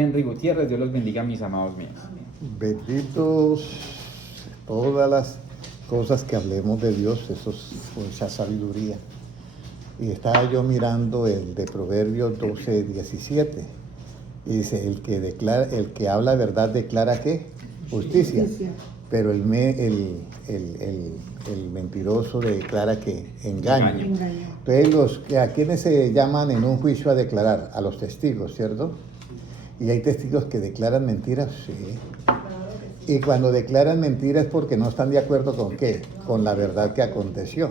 Henry Gutiérrez, Dios los bendiga, mis amados míos. Benditos todas las cosas que hablemos de Dios, eso es mucha sabiduría. Y estaba yo mirando el de Proverbios 12:17. Y dice, el que habla verdad declara ¿qué? Justicia. Pero el mentiroso declara que engaño. Entonces, ¿a quiénes se llaman en un juicio a declarar? A los testigos, ¿cierto? Y hay testigos que declaran mentiras, sí. Y cuando declaran mentiras es porque no están de acuerdo con ¿qué? Con la verdad que aconteció.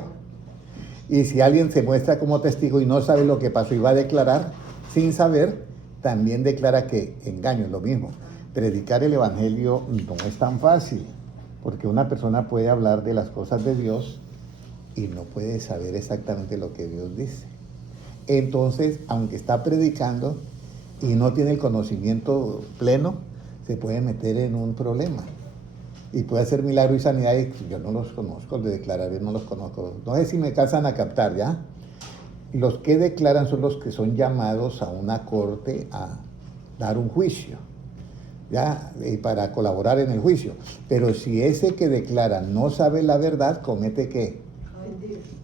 Y si alguien se muestra como testigo y no sabe lo que pasó y va a declarar sin saber, también declara que engaño, es lo mismo. Predicar el evangelio no es tan fácil, porque una persona puede hablar de las cosas de Dios y no puede saber exactamente lo que Dios dice. Entonces, aunque está predicando y no tiene el conocimiento pleno, se puede meter en un problema. Y puede hacer milagro y sanidad, y yo no los conozco, de declarar, no los conozco. No sé si me alcanzan a captar, ¿ya? Los que declaran son los que son llamados a una corte a dar un juicio, ¿ya? Y para colaborar en el juicio. Pero si ese que declara no sabe la verdad, comete ¿qué?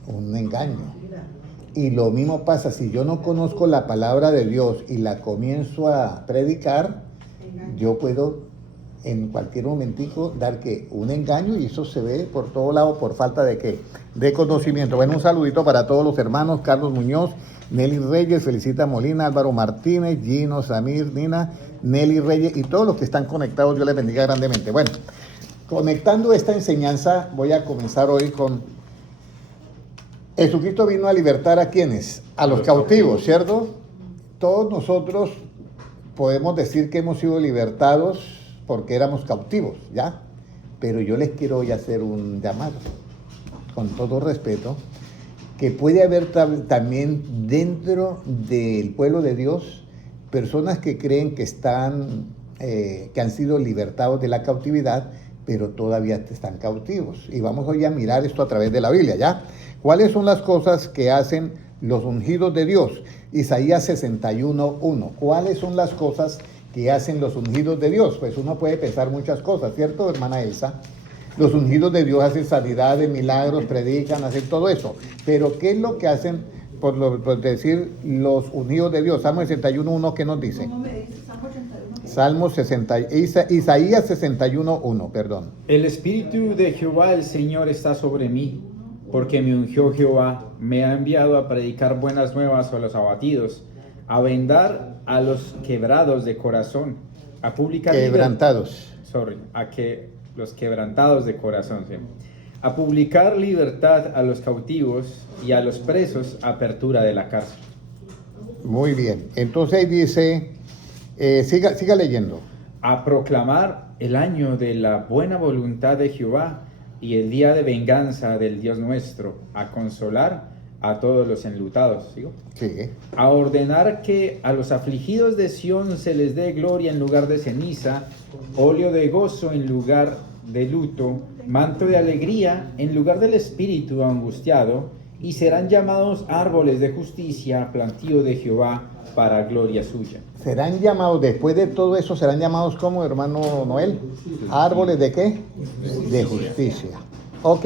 Un engaño. Y lo mismo pasa, si yo no conozco la palabra de Dios y la comienzo a predicar, yo puedo en cualquier momentico dar que un engaño, y eso se ve por todo lado por falta de ¿qué? De conocimiento. Bueno, un saludito para todos los hermanos, Carlos Muñoz, Nelly Reyes, Felicita Molina, Álvaro Martínez, Gino, Samir, Nina, Nelly Reyes y todos los que están conectados, Dios les bendiga grandemente. Bueno, conectando esta enseñanza, voy a comenzar hoy con Jesucristo vino a libertar ¿a quiénes? A los cautivos, ¿cierto? Todos nosotros podemos decir que hemos sido libertados porque éramos cautivos, ¿ya? Pero yo les quiero hoy hacer un llamado, con todo respeto, que puede haber también dentro del pueblo de Dios personas que creen que que han sido libertados de la cautividad, pero todavía están cautivos. Y vamos hoy a mirar esto a través de la Biblia, ¿ya? ¿Cuáles son las cosas que hacen los ungidos de Dios? Isaías 61:1. ¿Cuáles son las cosas que hacen los ungidos de Dios? Pues uno puede pensar muchas cosas, ¿cierto, hermana Elsa? Los ungidos de Dios hacen sanidades, milagros, predican, hacen todo eso. Pero ¿qué es lo que hacen, por decir, los ungidos de Dios? Salmo 61:1, ¿qué nos dice? ¿Cómo me dice? Salmo 81. Isaías 61:1, perdón. El Espíritu de Jehová, el Señor, está sobre mí, porque me ungió Jehová, me ha enviado a predicar buenas nuevas a los abatidos, a vendar a los quebrados de corazón, a publicar los quebrantados de corazón, ¿sí? A publicar libertad a los cautivos y a los presos, apertura de la cárcel. Muy bien, entonces ahí dice, siga leyendo. A proclamar el año de la buena voluntad de Jehová y el día de venganza del Dios nuestro, a consolar a todos los enlutados, ¿sigo? Sí. A ordenar que a los afligidos de Sión se les dé gloria en lugar de ceniza, óleo de gozo en lugar de luto, manto de alegría en lugar del espíritu angustiado, y serán llamados árboles de justicia, plantío de Jehová para gloria suya. Serán llamados, después de todo eso, serán llamados como, hermano Noel, árboles ¿de qué? De justicia. Ok,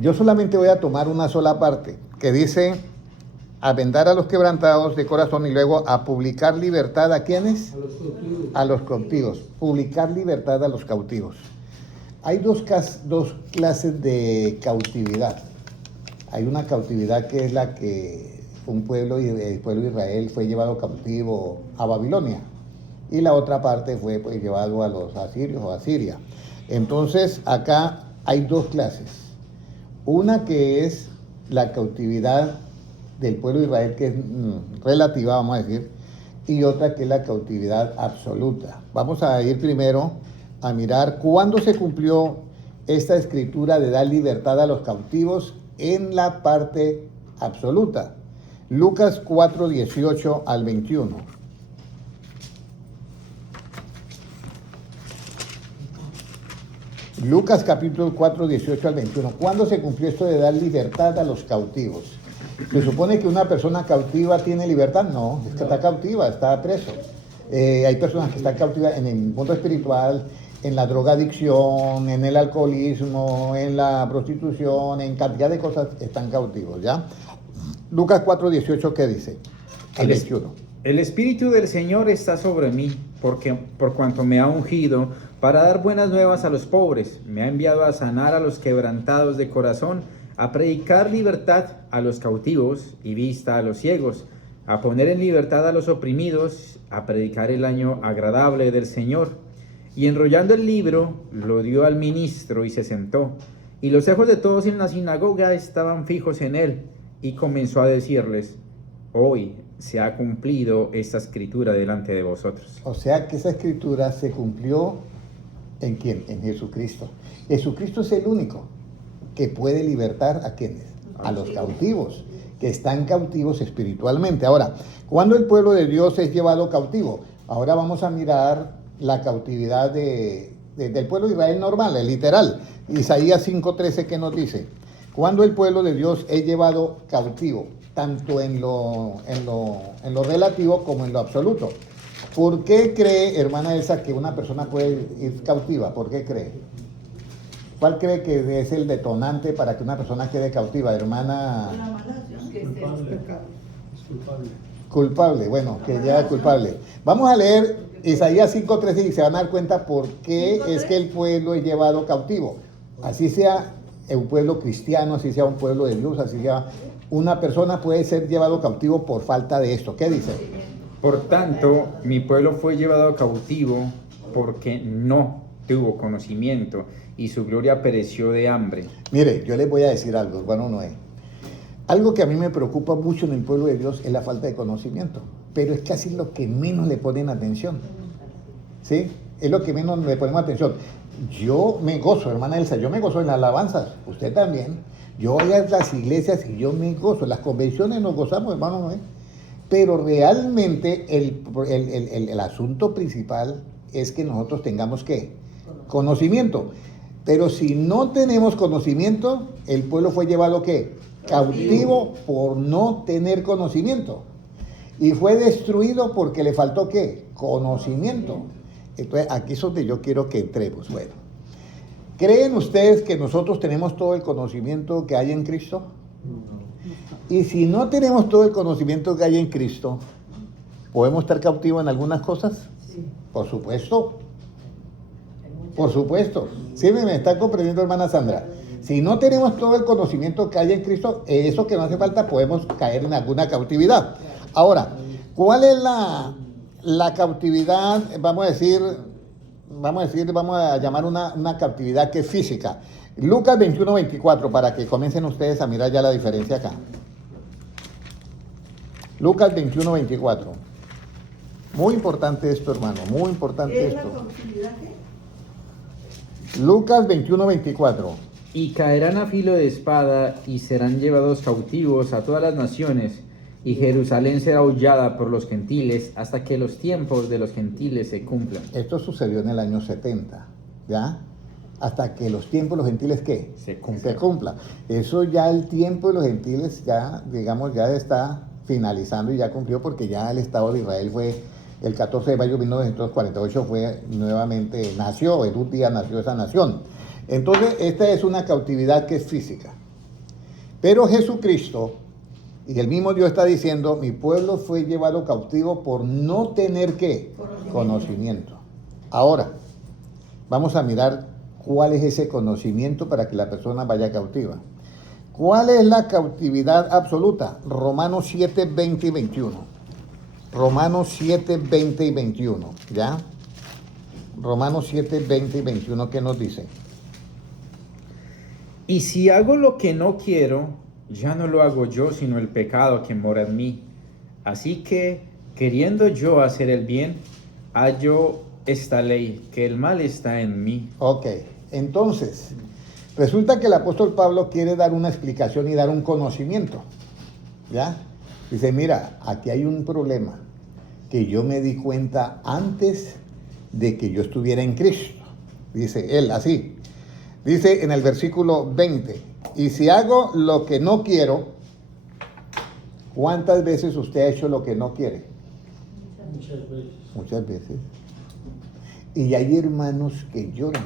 yo solamente voy a tomar una sola parte, que dice, a vendar a los quebrantados de corazón, y luego a publicar libertad ¿a quiénes? A los cautivos. Publicar libertad a los cautivos. Hay dos clases de cautividad. Hay una cautividad que es la que el pueblo de Israel fue llevado cautivo a Babilonia, y la otra parte fue pues llevado a los asirios o a Siria. Entonces acá hay dos clases. Una que es la cautividad del pueblo de Israel, que es relativa, vamos a decir, y otra que es la cautividad absoluta. Vamos a ir primero a mirar cuándo se cumplió esta escritura de dar libertad a los cautivos en la parte absoluta. Lucas 4:18 al 21. Lucas capítulo 4:18 al 21. ¿Cuándo se cumplió esto de dar libertad a los cautivos? ¿Se supone que una persona cautiva tiene libertad? No, es que está cautiva, está preso. Hay personas que están cautivas en el mundo espiritual, en la drogadicción, en el alcoholismo, en la prostitución, en cantidad de cosas están cautivos, ¿ya? Lucas 4:18, ¿qué dice? Al 21. El Espíritu del Señor está sobre mí, por cuanto me ha ungido para dar buenas nuevas a los pobres. Me ha enviado a sanar a los quebrantados de corazón, a predicar libertad a los cautivos y vista a los ciegos, a poner en libertad a los oprimidos, a predicar el año agradable del Señor. Y enrollando el libro, lo dio al ministro y se sentó. Y los ojos de todos en la sinagoga estaban fijos en él, y comenzó a decirles: hoy se ha cumplido esta escritura delante de vosotros. O sea que esa escritura se cumplió ¿en quién? En Jesucristo. Jesucristo es el único que puede libertar a quienes, a los cautivos, que están cautivos espiritualmente. Ahora, ¿cuándo el pueblo de Dios es llevado cautivo? Ahora vamos a mirar la cautividad del pueblo de Israel normal, el literal. Isaías 5:13, ¿qué nos dice? Cuando el pueblo de Dios es llevado cautivo, tanto en lo relativo como en lo absoluto. ¿Por qué cree, hermana Elsa, que una persona puede ir cautiva? ¿Por qué cree? ¿Cuál cree que es el detonante para que una persona quede cautiva, hermana? La mala acción que es el pecado. Culpable, bueno, que ya es culpable. Vamos a leer Isaías 5:13 y se van a dar cuenta por qué es que el pueblo es llevado cautivo. Así sea un pueblo cristiano, así sea un pueblo de Dios, así sea una persona puede ser llevado cautivo por falta de esto. ¿Qué dice? Por tanto, mi pueblo fue llevado cautivo porque no tuvo conocimiento y su gloria pereció de hambre. Mire, yo les voy a decir algo, hermano Noé. Algo que a mí me preocupa mucho en el pueblo de Dios es la falta de conocimiento, pero es casi lo que menos le ponen atención. ¿Sí? Es lo que menos le ponemos atención. Yo me gozo, hermana Elsa, yo me gozo en las alabanzas, usted también. Yo voy a las iglesias y yo me gozo. Las convenciones nos gozamos, hermano Noé. Pero realmente el asunto principal es que nosotros tengamos ¿qué? Conocimiento. Pero si no tenemos conocimiento, el pueblo fue llevado ¿qué? Cautivo por no tener conocimiento. Y fue destruido porque le faltó ¿qué? Conocimiento. Entonces, aquí es donde yo quiero que entremos. Bueno, ¿creen ustedes que nosotros tenemos todo el conocimiento que hay en Cristo? Y si no tenemos todo el conocimiento que hay en Cristo, ¿podemos estar cautivos en algunas cosas? Sí. Por supuesto. Por supuesto. ¿Sí me está comprendiendo, hermana Sandra? Si no tenemos todo el conocimiento que hay en Cristo, eso que no hace falta, podemos caer en alguna cautividad. Ahora, ¿cuál es la cautividad? Vamos a llamar una cautividad que es física. Lucas 21:24, para que comiencen ustedes a mirar ya la diferencia acá. Lucas 21:24. Muy importante esto, hermano, muy importante ¿Es la esto. cautividad qué? Lucas 21:24. Y caerán a filo de espada y serán llevados cautivos a todas las naciones, y Jerusalén será hollada por los gentiles hasta que los tiempos de los gentiles se cumplan. Esto sucedió en el año 70, ¿ya? Hasta que los tiempos de los gentiles, ¿qué? Se cumplan. Se cumpla. Eso ya el tiempo de los gentiles ya, digamos, ya está finalizando y ya cumplió porque ya el Estado de Israel fue, el 14 de mayo de 1948 fue nuevamente, nació, en un día nació esa nación. Entonces, esta es una cautividad que es física. Pero Jesucristo, y el mismo Dios está diciendo, mi pueblo fue llevado cautivo por no tener, ¿qué? Conocimiento. Ahora, vamos a mirar cuál es ese conocimiento para que la persona vaya cautiva. ¿Cuál es la cautividad absoluta? Romanos 7, 20 y 21. Romanos 7, 20 y 21, ¿ya? Romanos 7, 20 y 21, ¿qué nos dice? Y si hago lo que no quiero, ya no lo hago yo, sino el pecado que mora en mí. Así que, queriendo yo hacer el bien, hallo esta ley, que el mal está en mí. Ok, entonces, resulta que el apóstol Pablo quiere dar una explicación y dar un conocimiento, ¿ya? Dice, mira, aquí hay un problema que yo me di cuenta antes de que yo estuviera en Cristo. Dice él así. Dice en el versículo 20, y si hago lo que no quiero, ¿cuántas veces usted ha hecho lo que no quiere? Muchas veces. Y hay hermanos que lloran,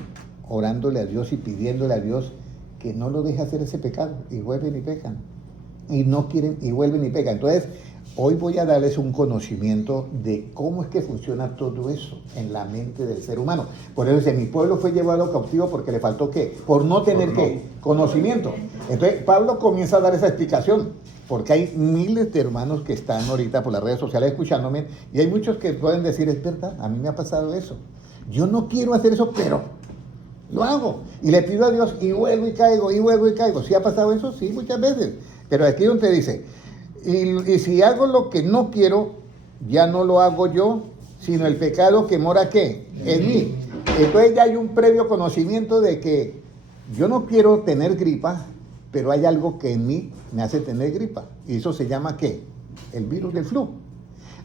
orándole a Dios y pidiéndole a Dios que no lo deje hacer ese pecado, y vuelven y pecan. Y no quieren, y vuelven y pecan. Entonces, hoy voy a darles un conocimiento de cómo es que funciona todo eso en la mente del ser humano. Por eso dice, mi pueblo fue llevado cautivo porque le faltó ¿qué? Por no tener ¿qué? Conocimiento. Entonces, Pablo comienza a dar esa explicación, porque hay miles de hermanos que están ahorita por las redes sociales escuchándome, y hay muchos que pueden decir, es verdad, a mí me ha pasado eso. Yo no quiero hacer eso, pero lo hago. Y le pido a Dios y vuelvo y caigo, y vuelvo y caigo. ¿Sí ha pasado eso? Sí, muchas veces. Pero aquí donde dice, y si hago lo que no quiero, ya no lo hago yo, sino el pecado que mora ¿qué? En mí. Entonces ya hay un previo conocimiento de que yo no quiero tener gripa, pero hay algo que en mí me hace tener gripa. Y eso se llama ¿qué? El virus del flu.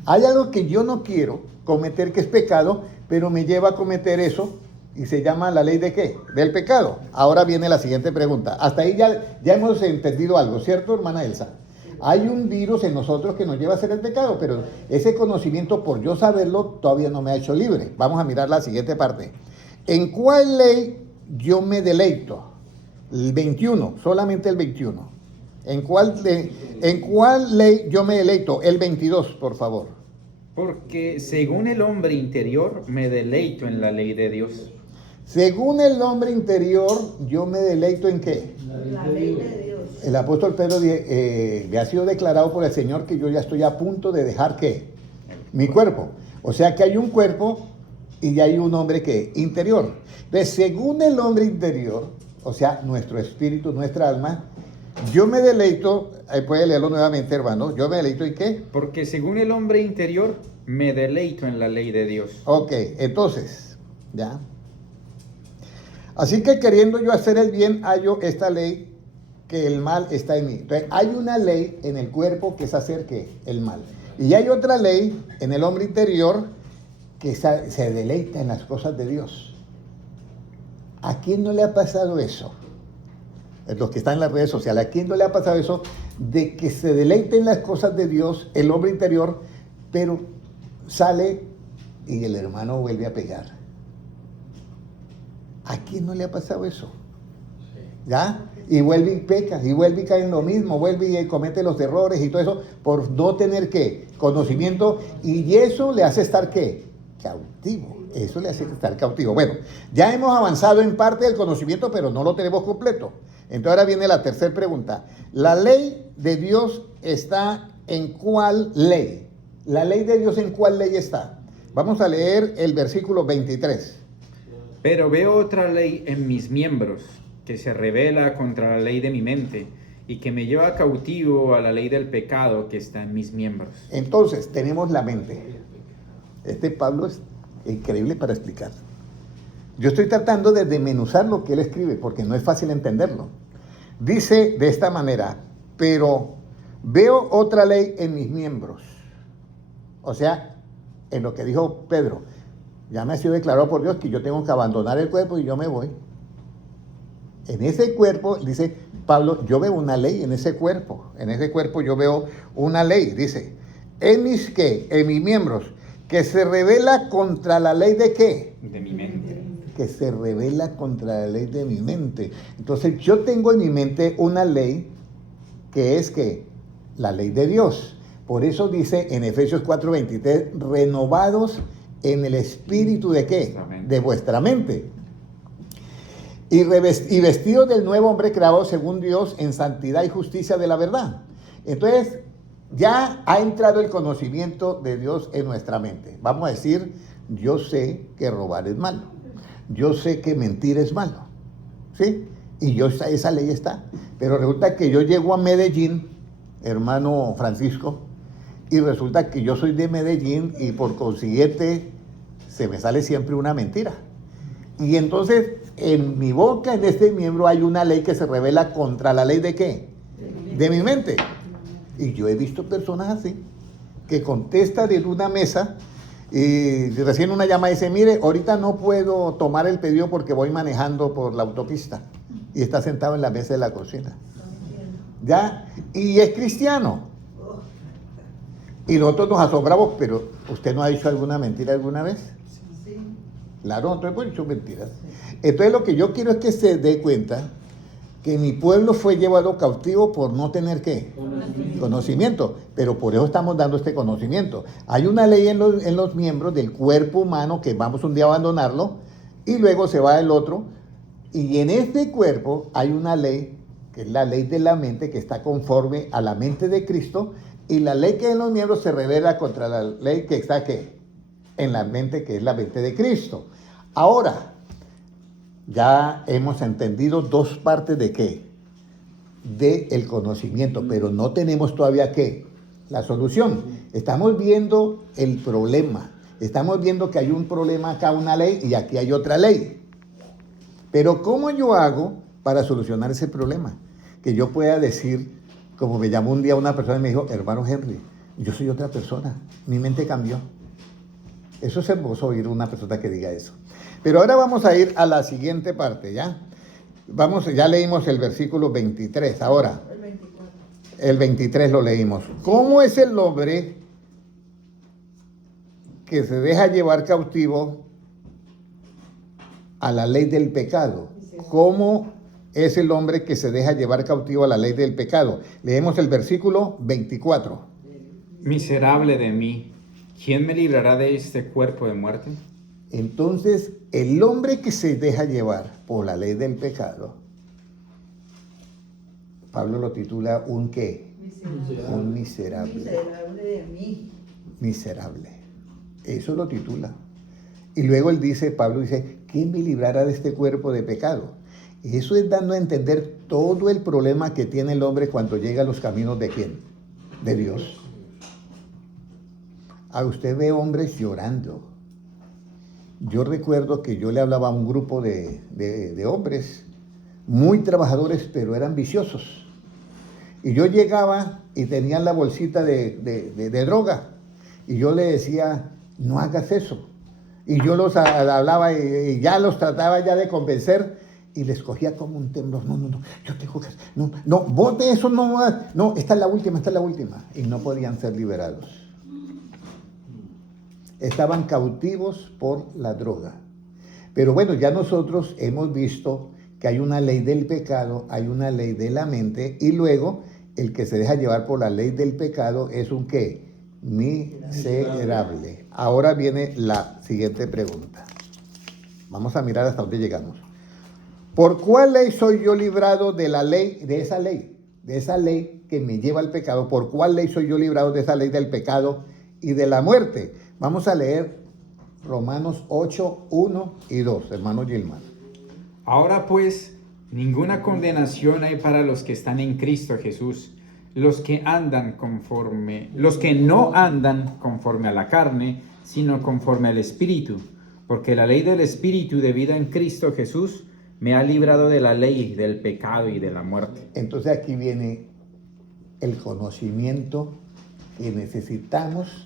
Hay algo que yo no quiero cometer, que es pecado, pero me lleva a cometer eso, y se llama la ley de ¿qué? Del pecado. Ahora viene la siguiente pregunta. Hasta ahí ya hemos entendido algo, ¿cierto, hermana Elsa? Hay un virus en nosotros que nos lleva a hacer el pecado, pero ese conocimiento, por yo saberlo, todavía no me ha hecho libre. Vamos a mirar la siguiente parte. ¿En cuál ley yo me deleito? El 21, solamente el 21. ¿En cuál ley yo me deleito? El 22, por favor. Porque según el hombre interior me deleito en la ley de Dios. Según el hombre interior, yo me deleito ¿en qué? La ley de Dios. El apóstol Pedro le ha sido declarado por el Señor que yo ya estoy a punto de dejar ¿qué? Mi cuerpo. O sea que hay un cuerpo y ya hay un hombre ¿qué? Interior. Entonces, según el hombre interior, o sea, nuestro espíritu, nuestra alma, yo me deleito, puede leerlo nuevamente, hermano, yo me deleito ¿en qué? Porque según el hombre interior me deleito en la ley de Dios. Ok, entonces, ya. Así que queriendo yo hacer el bien, hallo esta ley, que el mal está en mí. Entonces, hay una ley en el cuerpo que es hacer ¿qué? El mal. Y hay otra ley en el hombre interior que se deleita en las cosas de Dios. ¿A quién no le ha pasado eso? Los que están en las redes sociales, ¿a quién no le ha pasado eso? De que se deleite en las cosas de Dios, el hombre interior, pero sale y el hermano vuelve a pegar. ¿A quién no le ha pasado eso? ¿Ya? Y vuelve y peca, y vuelve y cae en lo mismo, vuelve y comete los errores y todo eso por no tener ¿qué? Conocimiento, y eso le hace estar ¿qué? Cautivo. Eso le hace estar cautivo. Bueno, ya hemos avanzado en parte del conocimiento, pero no lo tenemos completo. Entonces ahora viene la tercera pregunta. ¿La ley de Dios está en cuál ley? ¿La ley de Dios en cuál ley está? Vamos a leer el versículo 23. Pero veo otra ley en mis miembros, que se rebela contra la ley de mi mente, y que me lleva cautivo a la ley del pecado que está en mis miembros. Entonces, tenemos la mente. Este Pablo es increíble para explicar. Yo estoy tratando de desmenuzar lo que él escribe, porque no es fácil entenderlo. Dice de esta manera, pero veo otra ley en mis miembros. O sea, en lo que dijo Pedro, ya me ha sido declarado por Dios que yo tengo que abandonar el cuerpo y yo me voy. En ese cuerpo, dice Pablo, yo veo una ley en ese cuerpo. En ese cuerpo yo veo una ley, dice, en mis ¿qué? En mis miembros, que se revela contra la ley de ¿qué? De mi mente. Que se revela contra la ley de mi mente. Entonces yo tengo en mi mente una ley que es ¿qué? La ley de Dios. Por eso dice en Efesios 4:23, renovados en el espíritu de ¿qué? De vuestra mente. Y vestidos del nuevo hombre creado según Dios en santidad y justicia de la verdad. Entonces, ya ha entrado el conocimiento de Dios en nuestra mente. Vamos a decir, yo sé que robar es malo. Yo sé que mentir es malo. ¿Sí? Y esa ley está. Pero resulta que yo llego a Medellín, hermano Francisco, y resulta que yo soy de Medellín y por consiguiente se me sale siempre una mentira. Y entonces en mi boca, en este miembro, hay una ley que se revela contra la ley de ¿qué? De mi mente. Y yo he visto personas así, que contestan en una mesa y recién una llama y dice, mire, ahorita no puedo tomar el pedido porque voy manejando por la autopista. Y está sentado en la mesa de la cocina. ¿Ya? Y es cristiano. Y nosotros nos asombramos, pero ¿usted no ha dicho alguna mentira alguna vez? Sí. Claro, nosotros hemos dicho mentiras. Entonces lo que yo quiero es que se dé cuenta que mi pueblo fue llevado cautivo por no tener ¿qué? Conocimiento. Pero por eso estamos dando este conocimiento. Hay una ley en los miembros del cuerpo humano que vamos un día a abandonarlo y luego se va el otro. Y en este cuerpo hay una ley, que es la ley de la mente, que está conforme a la mente de Cristo, y la ley que en los miembros se revela contra la ley que está ¿qué? En la mente, que es la mente de Cristo. Ahora, ya hemos entendido dos partes de qué, de el conocimiento, pero no tenemos todavía qué, la solución. Estamos viendo el problema, estamos viendo que hay un problema acá, una ley, y aquí hay otra ley. Pero ¿cómo yo hago para solucionar ese problema? Que yo pueda decir, como me llamó un día una persona y me dijo, hermano Henry, yo soy otra persona, mi mente cambió. Eso es hermoso oír una persona que diga eso. Pero ahora vamos a ir a la siguiente parte, ¿ya? Ya leímos el versículo 23, ahora. El 24. El 23 lo leímos. ¿Cómo es el hombre que se deja llevar cautivo a la ley del pecado? ¿Cómo es el hombre que se deja llevar cautivo a la ley del pecado? Leemos el versículo 24. Miserable de mí, ¿quién me librará de este cuerpo de muerte? Entonces, el hombre que se deja llevar por la ley del pecado, Pablo lo titula un ¿qué? Un miserable. Miserable de mí. Miserable. Eso lo titula. Y luego él dice, Pablo dice, ¿quién me librará de este cuerpo de pecado? Y eso es dando a entender todo el problema que tiene el hombre cuando llega a los caminos de ¿quién? De Dios. A usted ve hombres llorando. Yo recuerdo que yo le hablaba a un grupo de hombres muy trabajadores, pero eran viciosos. Y yo llegaba y tenían la bolsita de droga. Y yo le decía, no hagas eso. Y yo los hablaba y ya los trataba ya de convencer y les cogía como un temblor. No, yo tengo que... No, vos de eso no, esta es la última. Y no podían ser liberados. Estaban cautivos por la droga. Pero bueno, ya nosotros hemos visto que hay una ley del pecado, hay una ley de la mente, y luego el que se deja llevar por la ley del pecado es un ¿qué? Miserable. Ahora viene la siguiente pregunta. Vamos a mirar hasta dónde llegamos. ¿Por cuál ley soy yo librado de la ley, de esa ley que me lleva al pecado? ¿Por cuál ley soy yo librado de esa ley del pecado y de la muerte? Vamos a leer Romanos 8, 1 y 2, hermano Gilman. Ahora pues, ninguna condenación hay para los que están en Cristo Jesús, los que no andan conforme a la carne, sino conforme al Espíritu, porque la ley del Espíritu de vida en Cristo Jesús me ha librado de la ley del pecado y de la muerte. Entonces aquí viene el conocimiento que necesitamos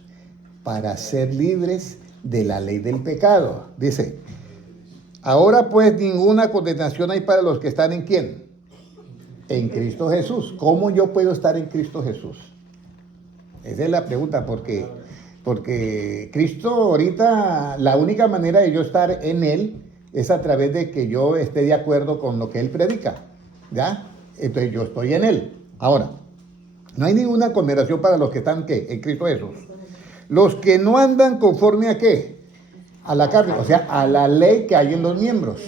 para ser libres de la ley del pecado. Dice, ahora pues ninguna condenación hay para los que están en ¿quién? En Cristo Jesús. ¿Cómo yo puedo estar en Cristo Jesús? Esa es la pregunta, porque Cristo ahorita, la única manera de yo estar en Él es a través de que yo esté de acuerdo con lo que Él predica, ¿ya? Entonces yo estoy en Él. Ahora, no hay ninguna condenación para los que están ¿qué? En Cristo Jesús. Los que no andan conforme a ¿qué? A la carne, o sea, a la ley que hay en los miembros,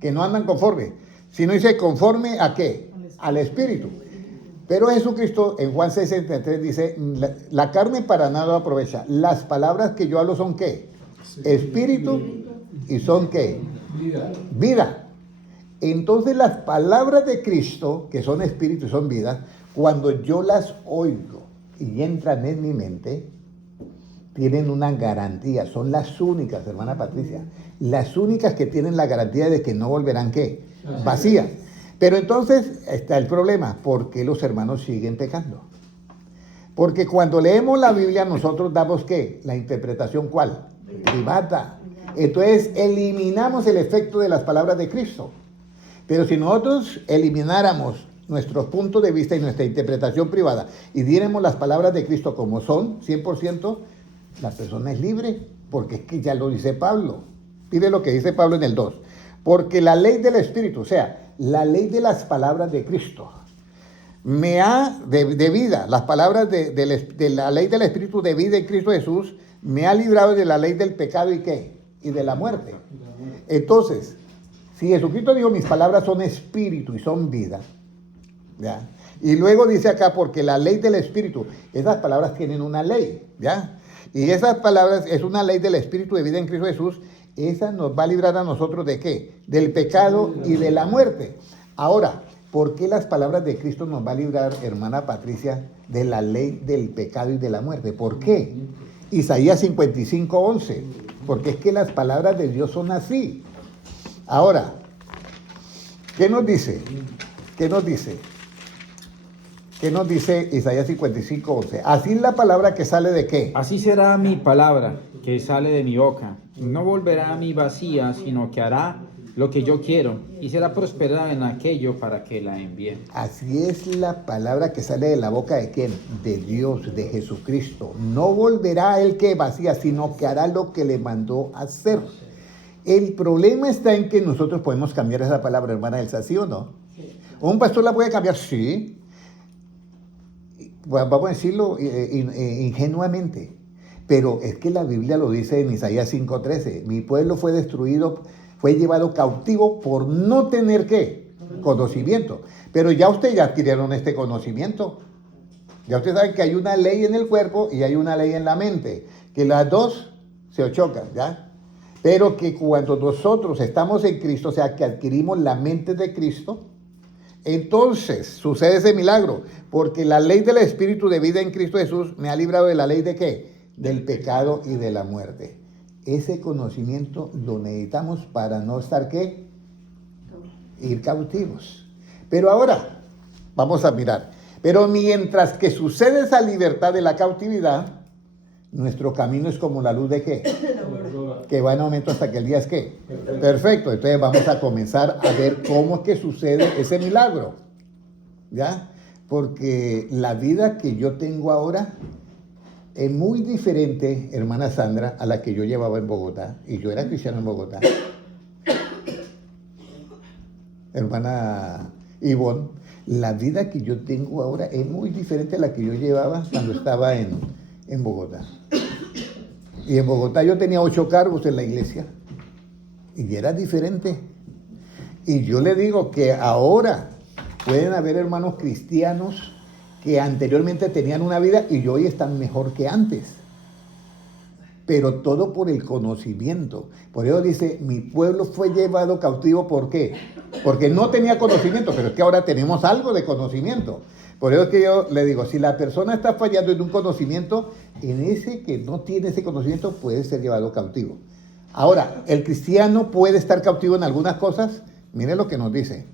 que no andan conforme, sino dice conforme a ¿qué? Al Espíritu. Pero Jesucristo en Juan 6:63 dice, la carne para nada aprovecha. Las palabras que yo hablo son ¿qué? Espíritu y son ¿qué? Vida. Entonces las palabras de Cristo, que son espíritu y son vida, cuando yo las oigo y entran en mi mente, tienen una garantía, son las únicas, hermana Patricia, las únicas que tienen la garantía de que no volverán ¿qué? Vacías. Pero entonces está el problema, ¿por qué los hermanos siguen pecando? Porque cuando leemos la Biblia nosotros damos ¿qué? La interpretación ¿cuál? Privada. Entonces eliminamos el efecto de las palabras de Cristo. Pero si nosotros elimináramos nuestro punto de vista y nuestra interpretación privada y diéramos las palabras de Cristo como son, 100%, la persona es libre, porque es que ya lo dice Pablo. Mire lo que dice Pablo en el 2. Porque la ley del Espíritu, o sea, la ley de las palabras de Cristo, de vida, las palabras de la ley del Espíritu de vida en Cristo Jesús, me ha librado de la ley del pecado y ¿qué? Y de la muerte. Entonces, si Jesucristo dijo, mis palabras son espíritu y son vida, ¿ya? Y luego dice acá, porque la ley del Espíritu, esas palabras tienen una ley, ¿ya? Y esas palabras es una ley del Espíritu de vida en Cristo Jesús, esa nos va a librar a nosotros ¿de qué? Del pecado y de la muerte. Ahora, ¿por qué las palabras de Cristo nos va a librar, hermana Patricia, de la ley del pecado y de la muerte? ¿Por qué? Isaías 55:11, porque es que las palabras de Dios son así. Ahora, ¿qué nos dice? ¿Qué nos dice? ¿Qué nos dice Isaías 55:11? Así la palabra que sale de ¿qué? Así será mi palabra que sale de mi boca. No volverá a mí vacía, sino que hará lo que yo quiero y será prosperada en aquello para que la envíe. Así es la palabra que sale de la boca de ¿quién? De Dios, de Jesucristo. No volverá a él que vacía, sino que hará lo que le mandó hacer. El problema está en que nosotros podemos cambiar esa palabra, hermana Elsa, ¿sí o no? ¿Un pastor la puede cambiar? Sí. Bueno, vamos a decirlo ingenuamente, pero es que la Biblia lo dice en Isaías 5:13, mi pueblo fue destruido, fue llevado cautivo por no tener ¿qué? Conocimiento. Pero ya ustedes ya adquirieron este conocimiento. Ya ustedes saben que hay una ley en el cuerpo y hay una ley en la mente, que las dos se chocan, ¿ya? Pero que cuando nosotros estamos en Cristo, o sea, que adquirimos la mente de Cristo, entonces sucede ese milagro, porque la ley del Espíritu de vida en Cristo Jesús me ha librado de la ley de ¿qué? Del pecado y de la muerte. Ese conocimiento lo necesitamos para no estar ¿qué? Ir cautivos. Pero ahora, vamos a mirar. Pero mientras que sucede esa libertad de la cautividad, nuestro camino es como la luz de ¿qué? Que va en aumento hasta que el día es ¿qué? Perfecto. Entonces vamos a comenzar a ver cómo es que sucede ese milagro, ¿ya? Porque la vida que yo tengo ahora es muy diferente, hermana Sandra, a la que yo llevaba en Bogotá. Y yo era cristiano en Bogotá. Hermana Ivonne, la vida que yo tengo ahora es muy diferente a la que yo llevaba cuando estaba en Bogotá. Y en Bogotá yo tenía 8 cargos en la iglesia. Y era diferente. Y yo le digo que ahora pueden haber hermanos cristianos que anteriormente tenían una vida y hoy están mejor que antes. Pero todo por el conocimiento. Por eso dice, mi pueblo fue llevado cautivo. ¿Por qué? Porque no tenía conocimiento, pero es que ahora tenemos algo de conocimiento. Por eso es que yo le digo, si la persona está fallando en un conocimiento, en ese que no tiene ese conocimiento puede ser llevado cautivo. Ahora, ¿el cristiano puede estar cautivo en algunas cosas? Mire lo que nos dice.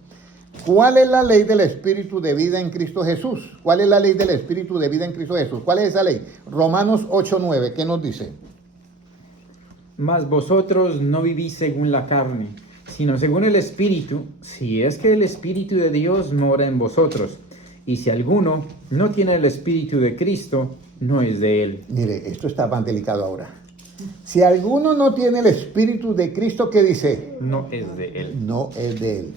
¿Cuál es la ley del Espíritu de vida en Cristo Jesús? ¿Cuál es la ley del Espíritu de vida en Cristo Jesús? ¿Cuál es esa ley? Romanos 8:9, ¿qué nos dice? Mas vosotros no vivís según la carne, sino según el Espíritu, si es que el Espíritu de Dios mora en vosotros. Y si alguno no tiene el Espíritu de Cristo, no es de él. Mire, esto está más delicado ahora. Si alguno no tiene el Espíritu de Cristo, ¿qué dice? No es de él. No es de él.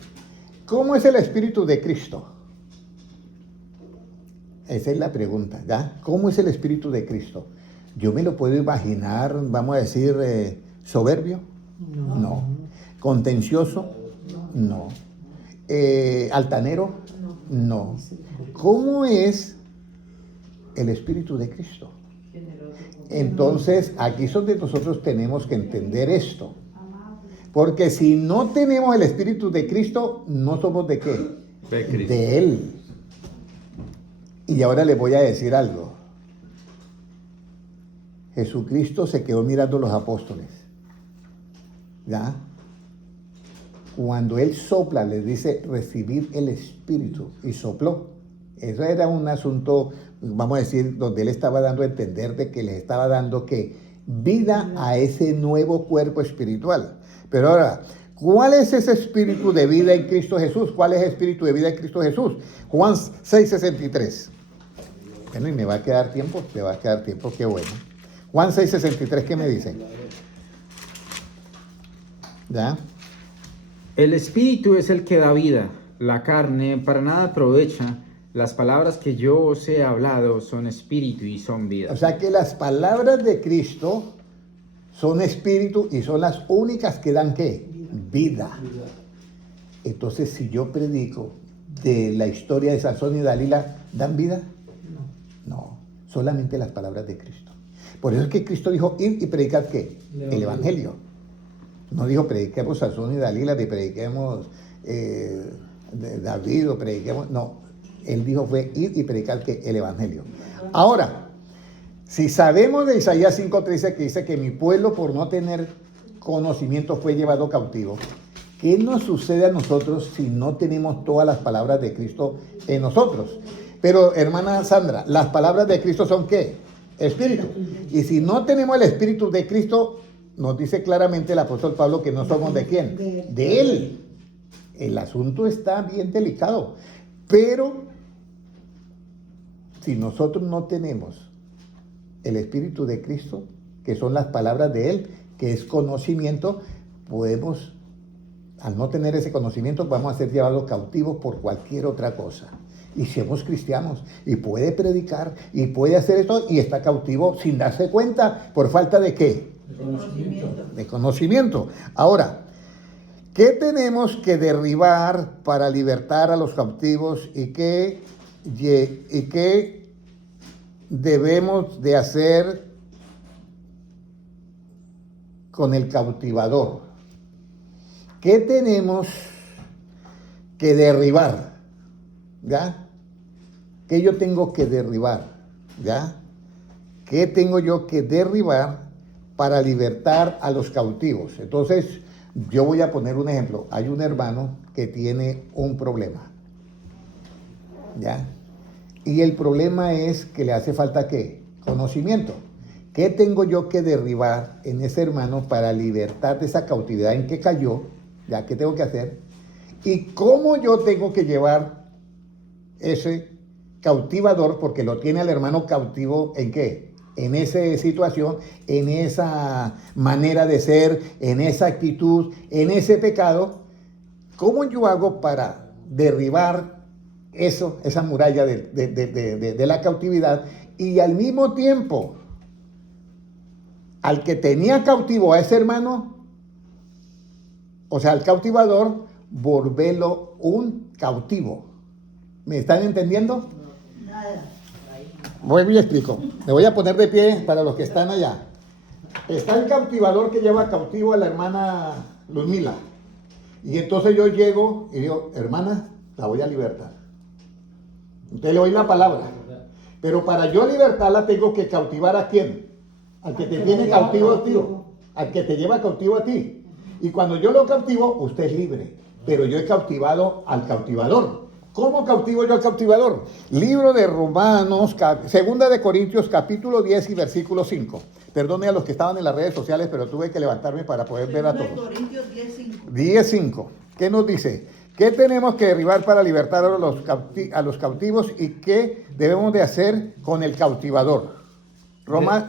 ¿Cómo es el Espíritu de Cristo? Esa es la pregunta, ¿ya? ¿Cómo es el Espíritu de Cristo? Yo me lo puedo imaginar, vamos a decir, soberbio. No. ¿Contencioso? No. ¿Altanero? No. ¿Cómo es el Espíritu de Cristo? Entonces, aquí es donde nosotros tenemos que entender esto. Porque si no tenemos el Espíritu de Cristo, no somos de qué? De Cristo. De Él. Y ahora les voy a decir algo. Jesucristo se quedó mirando a los apóstoles. ¿Ya? Cuando Él sopla, les dice, recibir el Espíritu. Y sopló. Eso era un asunto, vamos a decir, donde Él estaba dando a entender de que les estaba dando que vida a ese nuevo cuerpo espiritual. Pero ahora, ¿Cuál es ese espíritu de vida en Cristo Jesús? ¿Cuál es el espíritu de vida en Cristo Jesús? Juan 6:63. Bueno, y me va a quedar tiempo, qué bueno. Juan 6:63, ¿qué me dice? ¿Ya? El espíritu es el que da vida, la carne para nada aprovecha. Las palabras que yo os he hablado son espíritu y son vida. O sea que las palabras de Cristo son espíritu y son las únicas que dan ¿qué? Vida. Entonces, si yo predico de la historia de Sansón y Dalila, ¿dan vida? No, solamente las palabras de Cristo. Por eso es que Cristo dijo, ir y predicar ¿qué? El Evangelio. No dijo prediquemos Sansón y Dalila, ni prediquemos de David o prediquemos, no. Él dijo fue ir y predicar ¿qué? El Evangelio. Ahora, si sabemos de Isaías 5:13 que dice que mi pueblo por no tener conocimiento fue llevado cautivo, ¿qué nos sucede a nosotros si no tenemos todas las palabras de Cristo en nosotros? Pero, hermana Sandra, las palabras de Cristo son ¿qué? Espíritu. Y si no tenemos el Espíritu de Cristo, nos dice claramente el apóstol Pablo que no somos ¿de quién? De Él. El asunto está bien delicado. Pero, si nosotros no tenemos el Espíritu de Cristo, que son las palabras de Él, que es conocimiento, podemos, al no tener ese conocimiento, vamos a ser llevados cautivos por cualquier otra cosa. Y somos cristianos, y puede predicar, y puede hacer esto, y está cautivo sin darse cuenta, por falta de ¿qué? De conocimiento. Ahora, ¿qué tenemos que derribar para libertar a los cautivos y qué debemos de hacer con el cautivador? ¿Qué tenemos que derribar? ¿Ya? ¿Qué yo tengo que derribar? ¿Ya? ¿Qué tengo yo que derribar para libertar a los cautivos? Entonces, yo voy a poner un ejemplo. Hay un hermano que tiene un problema. ¿Ya? Y el problema es que le hace falta ¿qué? Conocimiento. ¿Qué tengo yo que derribar en ese hermano para libertar de esa cautividad en que cayó? ¿Ya? ¿Qué tengo que hacer? ¿Y cómo yo tengo que llevar ese cautivador? Porque lo tiene al hermano cautivo ¿en qué? En esa situación, en esa manera de ser, en esa actitud, en ese pecado. ¿Cómo yo hago para derribar eso, esa muralla de la cautividad? Y al mismo tiempo, al que tenía cautivo a ese hermano, o sea, al cautivador, volverlo un cautivo. ¿Me están entendiendo? Nada. Vuelvo y explico. Me voy a poner de pie para los que están allá. Está el cautivador que lleva cautivo a la hermana Luzmila. Y entonces yo llego y digo, hermana, la voy a libertar. Usted le oí la palabra. Pero para yo libertarla tengo que cautivar ¿a quién? Al que te tiene cautivo a ti. Al que te lleva cautivo a ti. Y cuando yo lo cautivo, usted es libre. Pero yo he cautivado al cautivador. ¿Cómo cautivo yo al cautivador? Libro de Romanos, segunda de Corintios, capítulo 10 y versículo 5. Perdone a los que estaban en las redes sociales, pero tuve que levantarme para poder ver a todos. Corintios 10:5. 10:5. ¿Qué nos dice? ¿Qué tenemos que derribar para libertar a los cautivos y qué debemos de hacer con el cautivador?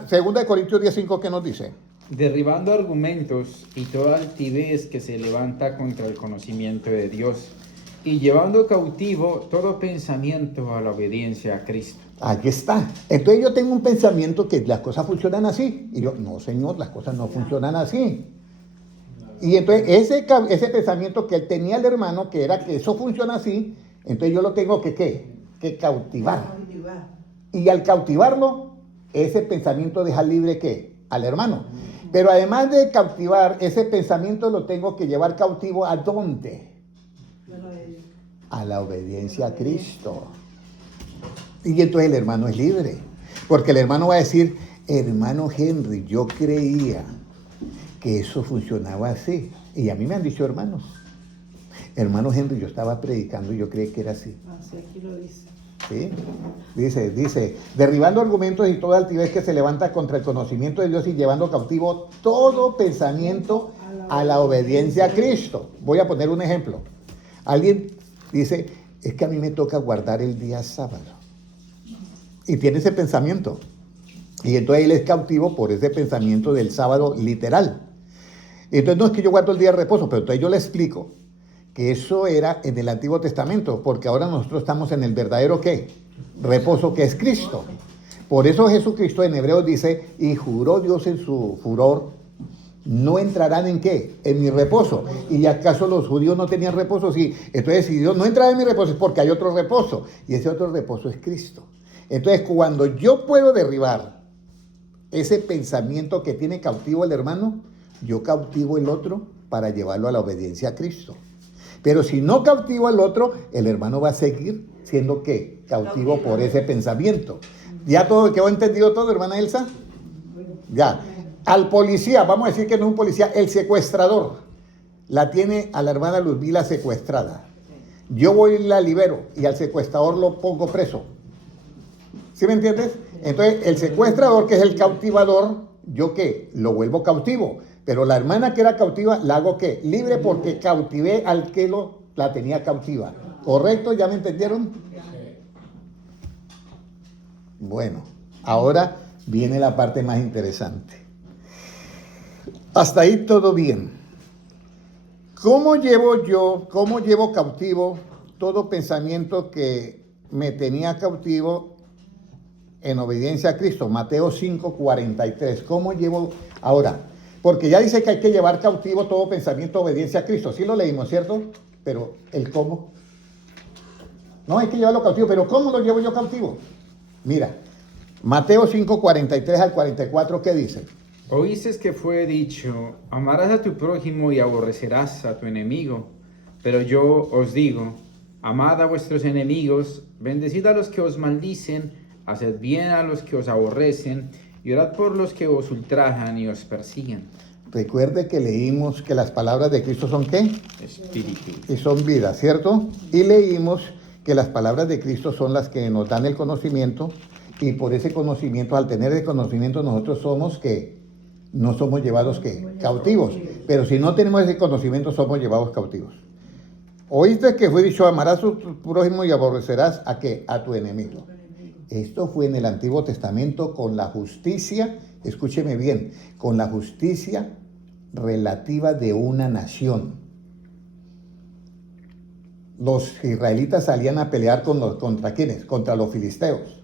Segunda de Corintios 10:5, ¿qué nos dice? Derribando argumentos y toda altivez que se levanta contra el conocimiento de Dios, y llevando cautivo todo pensamiento a la obediencia a Cristo. Aquí está. Entonces yo tengo un pensamiento que las cosas funcionan así. Y yo, no señor, las cosas no funcionan así. Y entonces ese pensamiento que él tenía el hermano, que era que eso funciona así, entonces yo lo tengo que ¿qué? Que cautivar. Y al cautivarlo, ese pensamiento deja libre ¿qué? Al hermano. Pero además de cautivar, ese pensamiento lo tengo que llevar cautivo ¿a dónde? A la obediencia a Cristo. Y entonces el hermano es libre. Porque el hermano va a decir, hermano Henry, yo creía que eso funcionaba así. Y a mí me han dicho hermanos. Hermano Henry, yo estaba predicando y yo creí que era así. Así aquí lo dice. ¿Sí? Dice, derribando argumentos y toda altivez que se levanta contra el conocimiento de Dios y llevando cautivo todo pensamiento A la obediencia a Cristo. Voy a poner un ejemplo. Alguien dice, es que a mí me toca guardar el día sábado. Y tiene ese pensamiento. Y entonces él es cautivo por ese pensamiento del sábado literal. Entonces no es que yo guardo el día de reposo, pero entonces yo le explico que eso era en el Antiguo Testamento, porque ahora nosotros estamos en el verdadero ¿qué? Reposo, que es Cristo. Por eso Jesucristo en Hebreos dice, y juró Dios en su furor, no entrarán en ¿qué? En mi reposo. ¿Y acaso los judíos no tenían reposo? Sí. Entonces si Dios no entra en mi reposo es porque hay otro reposo, y ese otro reposo es Cristo. Entonces cuando yo puedo derribar ese pensamiento que tiene cautivo el hermano, yo cautivo el otro para llevarlo a la obediencia a Cristo. Pero si no cautivo al otro, el hermano va a seguir siendo ¿qué? Cautivo por ese pensamiento. ¿Ya todo quedó entendido todo, hermana Elsa? Ya. Al policía, vamos a decir que no es un policía, el secuestrador, la tiene a la hermana Luzbila secuestrada. Yo voy y la libero y al secuestrador lo pongo preso. ¿Sí me entiendes? Entonces, el secuestrador, que es el cautivador, ¿yo qué? Lo vuelvo cautivo. Pero la hermana que era cautiva, la hago ¿qué? Libre porque cautivé al que la tenía cautiva. ¿Correcto? ¿Ya me entendieron? Bueno, ahora viene la parte más interesante. Hasta ahí todo bien. ¿Cómo llevo cautivo todo pensamiento que me tenía cautivo en obediencia a Cristo? Mateo 5:43. ¿Cómo llevo ahora? Porque ya dice que hay que llevar cautivo todo pensamiento de obediencia a Cristo. Sí lo leímos, ¿cierto? Pero ¿el cómo? No, hay que llevarlo cautivo. ¿Pero cómo lo llevo yo cautivo? Mira, Mateo 5:43 al 44, ¿qué dice? Oíste que fue dicho, amarás a tu prójimo y aborrecerás a tu enemigo. Pero yo os digo, amad a vuestros enemigos, bendecid a los que os maldicen, haced bien a los que os aborrecen, y orad por los que os ultrajan y os persiguen. Recuerde que leímos que las palabras de Cristo son ¿qué? Espíritu. Y son vida, ¿cierto? Y leímos que las palabras de Cristo son las que nos dan el conocimiento, y por ese conocimiento, al tener el conocimiento, nosotros somos ¿qué? No somos llevados ¿qué? Cautivos. Pero si no tenemos ese conocimiento, somos llevados cautivos. Oíste que fue dicho, amarás a tu prójimo y aborrecerás ¿a qué? A tu enemigo. Esto fue en el Antiguo Testamento con la justicia, escúcheme bien, con la justicia relativa de una nación. Los israelitas salían a pelear ¿contra quiénes? Contra los filisteos.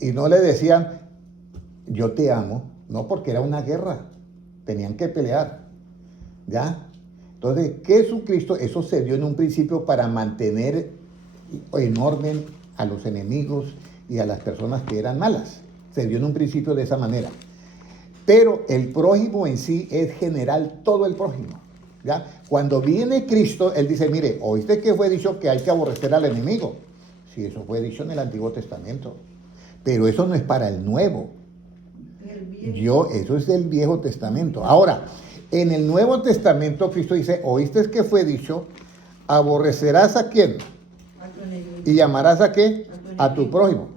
Y no le decían, yo te amo, no, porque era una guerra, tenían que pelear, ¿ya? Entonces, Jesucristo, eso se dio en un principio para mantener en orden a los enemigos y a las personas que eran malas. Se dio en un principio de esa manera. Pero el prójimo en sí es general, todo el prójimo, ¿ya? Cuando viene Cristo, Él dice, mire, ¿oíste que fue dicho que hay que aborrecer al enemigo? Sí, eso fue dicho en el Antiguo Testamento. Pero eso no es para el Nuevo. Eso es del Viejo Testamento. Ahora, en el Nuevo Testamento, Cristo dice, ¿oíste que fue dicho? ¿Aborrecerás a quién? ¿Y llamarás a qué? A tu prójimo.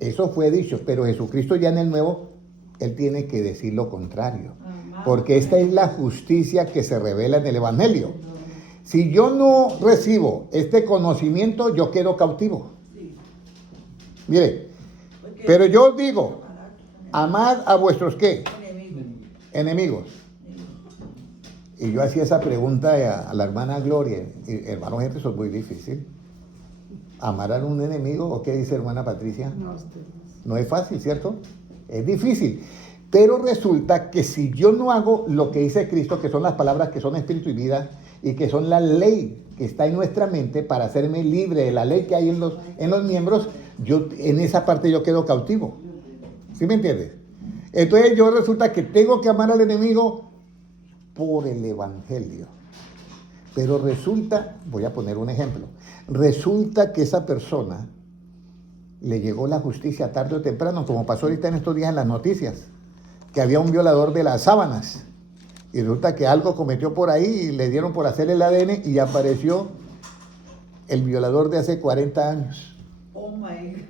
Eso fue dicho, pero Jesucristo ya en el Nuevo, Él tiene que decir lo contrario. Porque esta es la justicia que se revela en el Evangelio. Si yo no recibo este conocimiento, yo quedo cautivo. Mire, pero yo os digo, amad a vuestros ¿qué? Enemigos. Y yo hacía esa pregunta a la hermana Gloria. Y, hermano, gente, eso es muy difícil. ¿Amar a un enemigo? ¿O qué dice hermana Patricia? No es fácil, ¿cierto? Es difícil. Pero resulta que si yo no hago lo que dice Cristo, que son las palabras que son espíritu y vida, y que son la ley que está en nuestra mente para hacerme libre de la ley que hay en los miembros, yo en esa parte yo quedo cautivo. ¿Sí me entiendes? Entonces yo resulta que tengo que amar al enemigo por el Evangelio. Pero resulta, voy a poner un ejemplo, resulta que esa persona le llegó la justicia tarde o temprano, como pasó ahorita en estos días en las noticias, que había un violador de las sábanas. Y resulta que algo cometió por ahí y le dieron por hacer el ADN y apareció el violador de hace 40 años. Oh my God.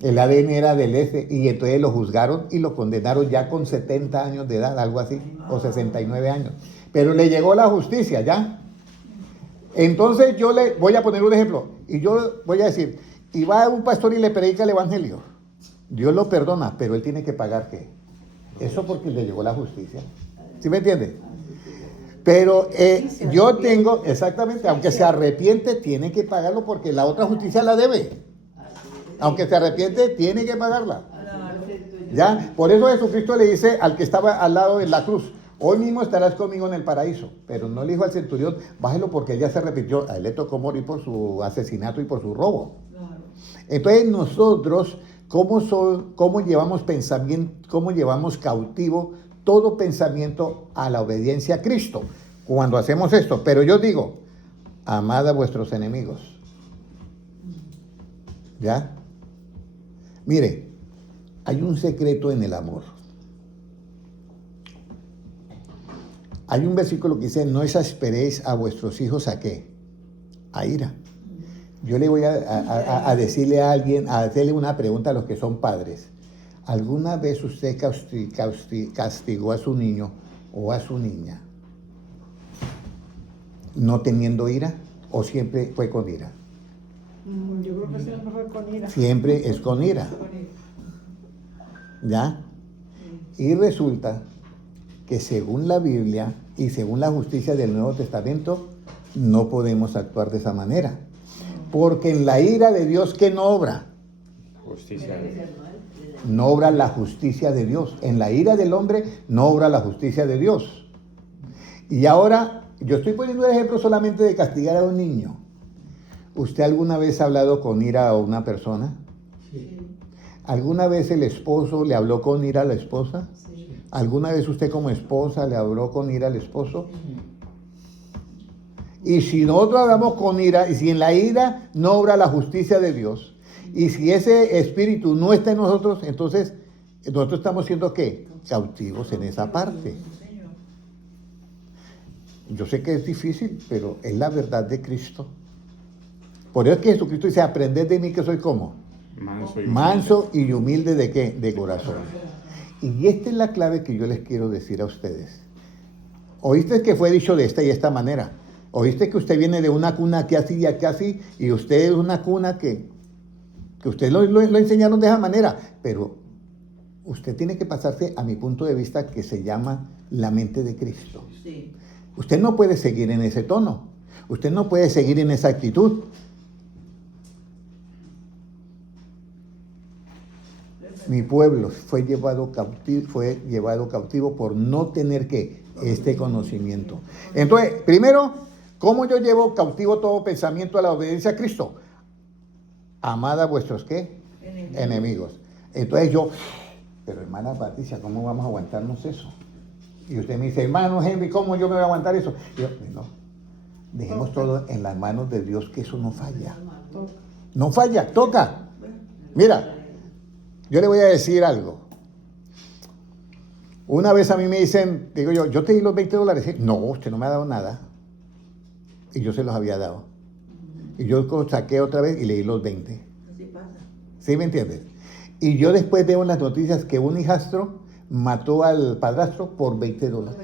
El ADN era del ese y entonces lo juzgaron y lo condenaron ya con 70 años de edad, algo así, o 69 años. pero le llegó la justicia, ¿ya? Entonces yo le voy a poner un ejemplo, y yo voy a decir, y va un pastor y le predica el evangelio. Dios lo perdona, pero él tiene que pagar ¿qué? Eso porque le llegó la justicia. ¿Sí me entiende? Pero yo tengo, exactamente, aunque se arrepiente, tiene que pagarlo porque la otra justicia la debe. Aunque se arrepiente, tiene que pagarla. ¿Ya? Por eso Jesucristo le dice al que estaba al lado de la cruz, hoy mismo estarás conmigo en el paraíso. Pero no le dijo al centurión, bájelo porque él ya se arrepintió. A él le tocó morir por su asesinato y por su robo. Entonces nosotros, ¿cómo llevamos pensamiento, cómo llevamos cautivo todo pensamiento a la obediencia a Cristo? Cuando hacemos esto. Pero yo digo, amad a vuestros enemigos. ¿Ya? Mire, hay un secreto en el amor. Hay un versículo que dice, no exasperéis a vuestros hijos ¿a qué? A ira. Yo le voy a decirle a alguien, a hacerle una pregunta a los que son padres. ¿Alguna vez usted castigó a su niño o a su niña no teniendo ira o siempre fue con ira? Yo creo que siempre fue con ira. Siempre es con ira. ¿Ya? Y resulta que según la Biblia y según la justicia del Nuevo Testamento, no podemos actuar de esa manera. Porque en la ira de Dios, ¿qué no obra? Justicia. No obra la justicia de Dios. En la ira del hombre no obra la justicia de Dios. Y ahora, yo estoy poniendo el ejemplo solamente de castigar a un niño. ¿Usted alguna vez ha hablado con ira a una persona? Sí. ¿Alguna vez el esposo le habló con ira a la esposa? Sí. ¿Alguna vez usted como esposa le habló con ira al esposo? Y si nosotros hablamos con ira, y si en la ira no obra la justicia de Dios, y si ese espíritu no está en nosotros, entonces nosotros estamos siendo ¿qué? Cautivos en esa parte. Yo sé que es difícil, pero es la verdad de Cristo. Por eso es que Jesucristo dice, aprended de mí que soy como manso y humilde ¿de qué? De corazón. Y esta es la clave que yo les quiero decir a ustedes. Oíste que fue dicho de esta y esta manera. Oíste que usted viene de una cuna que así y que así, y usted es una cuna que usted lo enseñaron de esa manera, pero usted tiene que pasarse a mi punto de vista que se llama la mente de Cristo. Sí. Usted no puede seguir en ese tono, usted no puede seguir en esa actitud. Mi pueblo fue llevado cautivo por no tener ¿qué? Este conocimiento. Entonces, primero, ¿cómo yo llevo cautivo todo pensamiento a la obediencia a Cristo? Amad a vuestros ¿qué? Enemigos. Entonces yo, pero hermana Patricia, ¿cómo vamos a aguantarnos eso? Y usted me dice, hermano Henry, ¿cómo yo me voy a aguantar eso? Y yo, no, dejemos todo en las manos de Dios, que eso no falla. No falla, toca. Mira, yo le voy a decir algo. Una vez a mí me dicen, digo yo te di los $20. No, usted no me ha dado nada. Y yo se los había dado. Y yo saqué otra vez y le di los 20. Así pasa. ¿Sí me entiendes? Y yo después veo en las noticias que un hijastro mató al padrastro por $20.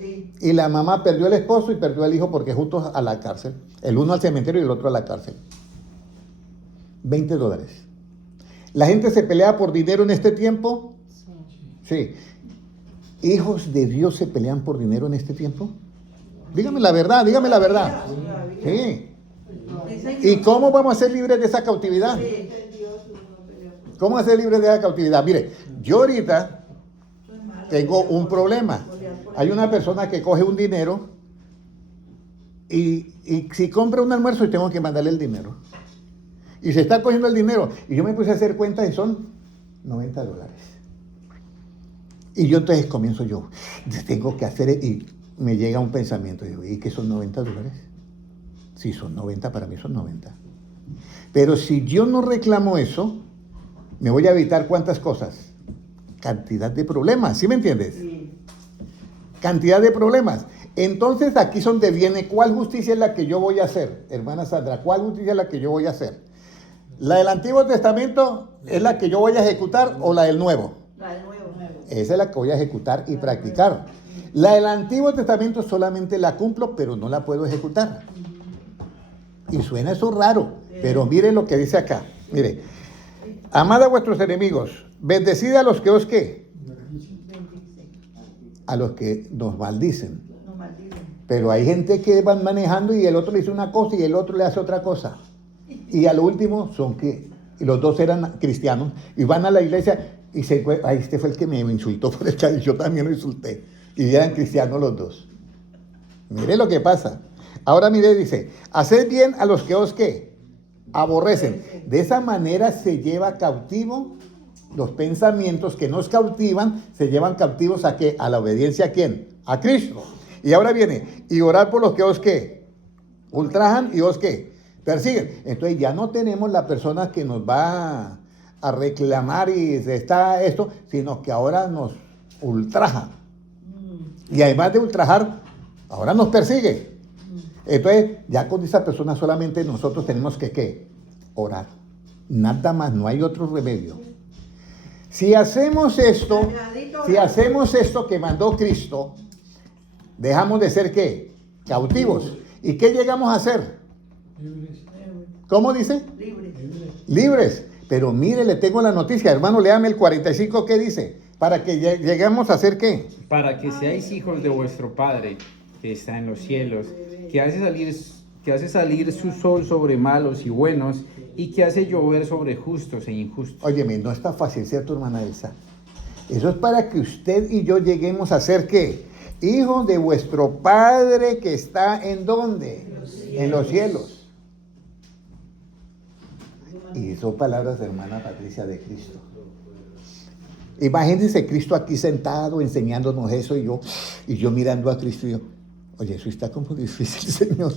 Sí. Y la mamá perdió al esposo y perdió al hijo porque juntos a la cárcel. El uno al cementerio y el otro a la cárcel. $20. ¿La gente se pelea por dinero en este tiempo? Sí. ¿Hijos de Dios se pelean por dinero en este tiempo? Dígame la verdad, dígame la verdad. Sí. ¿Y cómo vamos a ser libres de esa cautividad? ¿Cómo vamos a ser libres de esa cautividad? Mire, yo ahorita tengo un problema. Hay una persona que coge un dinero y si compra un almuerzo y tengo que mandarle el dinero. Y se está cogiendo el dinero. Y yo me puse a hacer cuentas y son $90. Y yo entonces comienzo yo, tengo que hacer, y me llega un pensamiento, digo, ¿y qué son $90? Si son 90, para mí son 90. Pero si yo no reclamo eso, me voy a evitar ¿cuántas cosas? Cantidad de problemas, ¿sí me entiendes? Sí. Cantidad de problemas. Entonces aquí es donde viene, ¿cuál justicia es la que yo voy a hacer? Hermana Sandra, ¿cuál justicia es la que yo voy a hacer? ¿La del Antiguo Testamento es la que yo voy a ejecutar o la del Nuevo? La del nuevo. Esa es la que voy a ejecutar y practicar. La del Antiguo Testamento solamente la cumplo, pero no la puedo ejecutar. Y suena eso raro, pero mire lo que dice acá. Mire, amad a vuestros enemigos, bendecid a los que os ¿qué? 26. A los que nos maldicen. No maldicen. Pero hay gente que van manejando y el otro le dice una cosa y el otro le hace otra cosa. Y al último son que, y los dos eran cristianos, y van a la iglesia y ay, este fue el que me insultó por el chat, y yo también lo insulté. Y eran cristianos los dos. Mire lo que pasa. Ahora mire, dice, haced bien a los que os ¿qué? Aborrecen. De esa manera se lleva cautivo los pensamientos que nos cautivan, se llevan cautivos ¿a qué? A la obediencia ¿a quién? A Cristo. Y ahora viene, y orar por los que os ¿qué? Ultrajan y os ¿qué? Persiguen. Entonces ya no tenemos la persona que nos va a reclamar y se está esto, sino que ahora nos ultraja. Y además de ultrajar, ahora nos persigue. Entonces, ya con esa persona solamente nosotros tenemos que ¿qué? Orar. Nada más, no hay otro remedio. Si hacemos esto que mandó Cristo, dejamos de ser ¿qué? Cautivos. ¿Y qué llegamos a hacer? ¿Cómo dice? Libres. Pero mire, le tengo la noticia, hermano, léame el 45, ¿qué dice? Para que lleguemos a ser ¿qué? Para que seáis hijos de vuestro Padre, que está en los cielos, que hace salir su sol sobre malos y buenos, y que hace llover sobre justos e injustos. Óyeme, no está fácil, ¿cierto, hermana Elsa? Eso es para que usted y yo lleguemos a ser ¿qué? Hijos de vuestro Padre que está ¿en dónde? En los cielos. Y son palabras de hermana Patricia de Cristo. Imagínense Cristo aquí sentado enseñándonos eso y yo mirando a Cristo y yo, oye, eso está como difícil, Señor.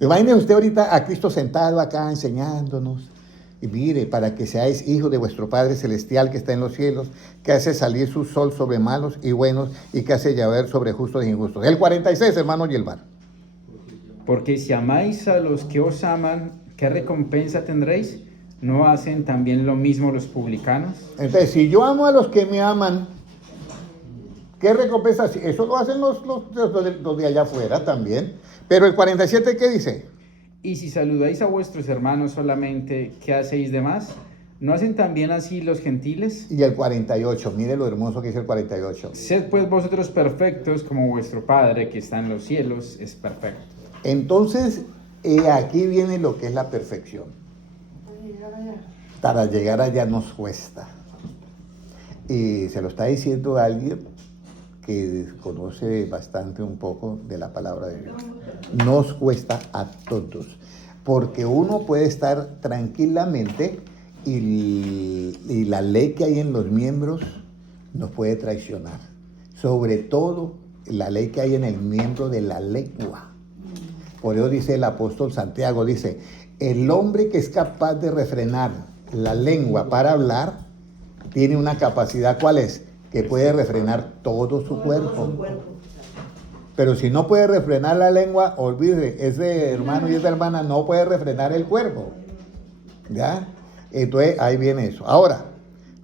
Imagínense usted ahorita a Cristo sentado acá enseñándonos. Y mire, para que seáis hijos de vuestro Padre Celestial que está en los cielos, que hace salir su sol sobre malos y buenos y que hace llover sobre justos e injustos. El 46, hermano Yelvar. Porque si amáis a los que os aman, ¿qué recompensa tendréis? ¿No hacen también lo mismo los publicanos? Entonces, si yo amo a los que me aman, ¿qué recompensa? Eso lo hacen los de allá afuera también. Pero el 47, ¿qué dice? Y si saludáis a vuestros hermanos solamente, ¿qué hacéis de más? ¿No hacen también así los gentiles? Y el 48, mire lo hermoso que dice el 48. Sed pues vosotros perfectos como vuestro Padre que está en los cielos es perfecto. Entonces, aquí viene lo que es la perfección. Para llegar allá nos cuesta. Y se lo está diciendo alguien que conoce bastante un poco de la palabra de Dios. Nos cuesta a todos. Porque uno puede estar tranquilamente y la ley que hay en los miembros nos puede traicionar. Sobre todo la ley que hay en el miembro de la lengua. Por eso dice el apóstol Santiago, dice, el hombre que es capaz de refrenar la lengua para hablar, tiene una capacidad, ¿cuál es? Que puede refrenar todo su cuerpo. Pero si no puede refrenar la lengua, olvide, ese hermano y esa hermana no puede refrenar el cuerpo. ¿Ya? Entonces, ahí viene eso. Ahora,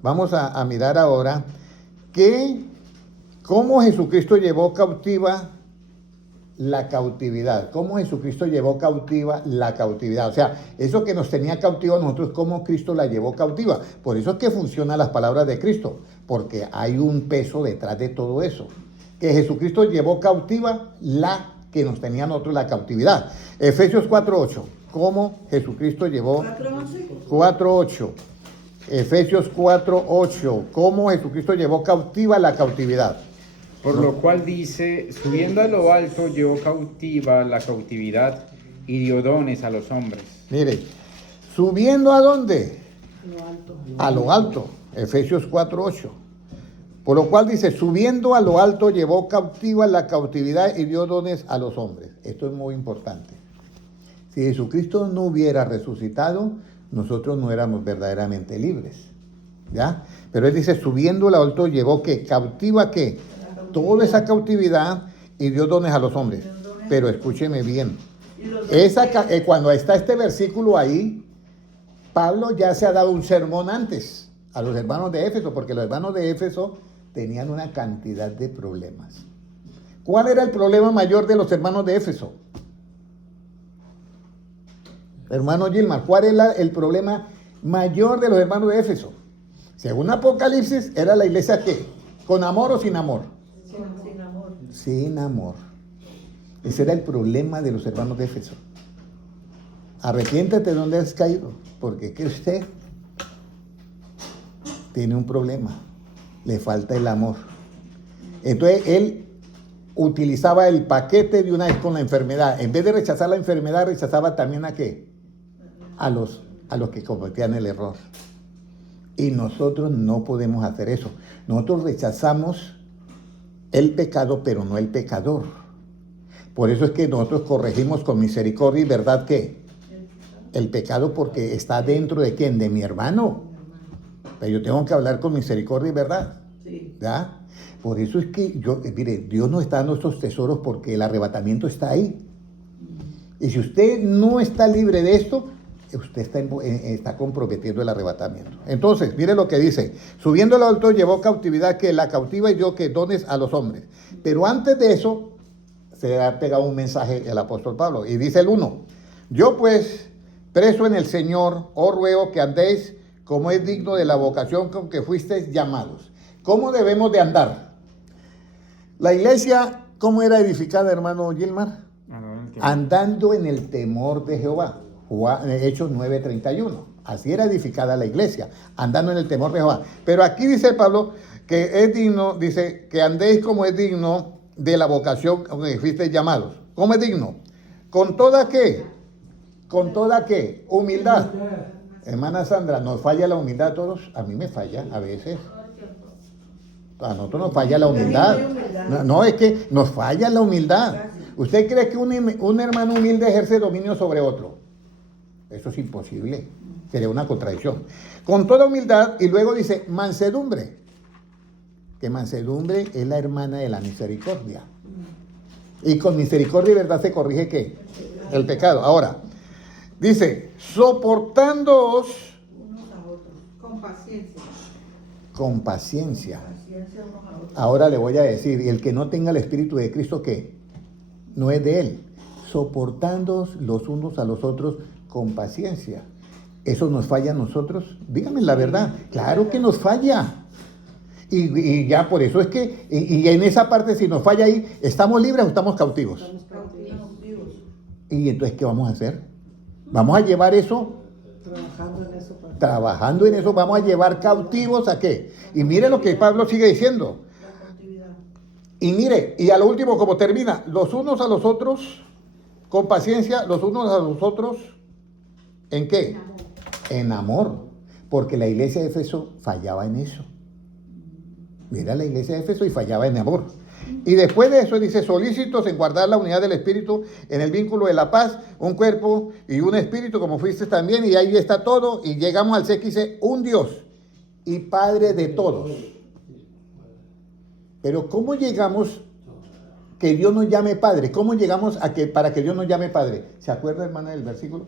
vamos a mirar ahora cómo Jesucristo llevó cautiva la cautividad. Cómo Jesucristo llevó cautiva la cautividad. O sea, eso que nos tenía cautiva a nosotros, cómo Cristo la llevó cautiva. Por eso es que funcionan las palabras de Cristo, porque hay un peso detrás de todo eso. Que Jesucristo llevó cautiva la que nos tenía a nosotros la cautividad. Efesios 4:8. ¿Cómo Jesucristo llevó? 4:8. Efesios 4:8. ¿Cómo Jesucristo llevó cautiva la cautividad? Por lo cual dice, subiendo a lo alto llevó cautiva la cautividad y dio dones a los hombres. Mire, subiendo ¿a dónde? A lo alto. Efesios 4:8. Por lo cual dice, subiendo a lo alto llevó cautiva la cautividad y dio dones a los hombres. Esto es muy importante. Si Jesucristo no hubiera resucitado, nosotros no éramos verdaderamente libres. ¿Ya? Pero él dice, subiendo a lo alto llevó ¿qué? Cautiva ¿qué? Toda esa cautividad y dio dones a los hombres. Pero escúcheme bien. Cuando está este versículo ahí, Pablo ya se ha dado un sermón antes a los hermanos de Éfeso, porque los hermanos de Éfeso tenían una cantidad de problemas. ¿Cuál era el problema mayor de los hermanos de Éfeso? Hermano Gilmar, ¿cuál es el problema mayor de los hermanos de Éfeso? Según Apocalipsis, ¿era la iglesia qué? ¿Con amor o sin amor? Sin amor. Sin amor. Ese era el problema de los hermanos de Éfeso. Arrepiéntate de donde has caído, porque es que usted tiene un problema. Le falta el amor. Entonces, él utilizaba el paquete de una vez con la enfermedad. En vez de rechazar la enfermedad, rechazaba también ¿a qué? A los que cometían el error. Y nosotros no podemos hacer eso. Nosotros rechazamos el pecado, pero no el pecador. Por eso es que nosotros corregimos con misericordia y verdad ¿qué? El pecado, porque está dentro de ¿quién? De mi hermano. Pero yo tengo que hablar con misericordia y verdad. Sí. ¿Ya? Por eso es que mire, Dios nos está dando estos tesoros porque el arrebatamiento está ahí. Y si usted no está libre de esto, usted está comprometiendo el arrebatamiento. Entonces, mire lo que dice. Subiendo al alto llevó cautividad que la cautiva y dio que dones a los hombres. Pero antes de eso, se ha pegado un mensaje el apóstol Pablo. Y dice el 1. Yo pues, preso en el Señor, os ruego que andéis como es digno de la vocación con que fuisteis llamados. ¿Cómo debemos de andar? La iglesia, ¿cómo era edificada, hermano Gilmar? Andando en el temor de Jehová. Hechos 9:31. Así era edificada la iglesia, andando en el temor de Jehová. Pero aquí dice Pablo que es digno, dice que andéis como es digno de la vocación con que fuisteis llamados. ¿Cómo es digno? ¿Con toda qué? ¿Con toda qué? Humildad. Hermana Sandra, ¿nos falla la humildad a todos? A mí me falla a veces. A nosotros nos falla la humildad. No, es que nos falla la humildad. ¿Usted cree que un hermano humilde ejerce dominio sobre otro? Eso es imposible. Sería una contradicción. Con toda humildad, y luego dice mansedumbre. Que mansedumbre es la hermana de la misericordia. Y con misericordia y verdad se corrige ¿qué? El pecado. Ahora, dice, soportándoos Unos a otros. Con paciencia. con paciencia. Paciencia unos a otros. Ahora le voy a decir, y el que no tenga el Espíritu de Cristo, ¿qué? No es de él. Soportándoos los unos a los otros con paciencia. ¿Eso nos falla a nosotros? Dígame la verdad. Claro que nos falla. Y ya por eso es que, y en esa parte, si nos falla ahí, ¿estamos libres o estamos cautivos? Estamos cautivos. Y entonces, ¿qué vamos a hacer? Vamos a llevar eso, Trabajando en eso. trabajando en eso, vamos a llevar cautivos ¿a qué? Y mire lo que Pablo sigue diciendo. La cautividad. Y mire, y a lo último, como termina, los unos a los otros, con paciencia, los unos a los otros, ¿en qué? En amor. Porque la iglesia de Éfeso fallaba en eso. Mira la iglesia de Éfeso y fallaba en amor. Y después de eso dice, solícitos en guardar la unidad del Espíritu en el vínculo de la paz, un cuerpo y un espíritu, como fuiste también, y ahí está todo, y llegamos al C que dice, un Dios y Padre de todos. Pero ¿cómo llegamos que Dios nos llame Padre? ¿Cómo llegamos a que para que Dios nos llame Padre? ¿Se acuerda, hermana, del versículo?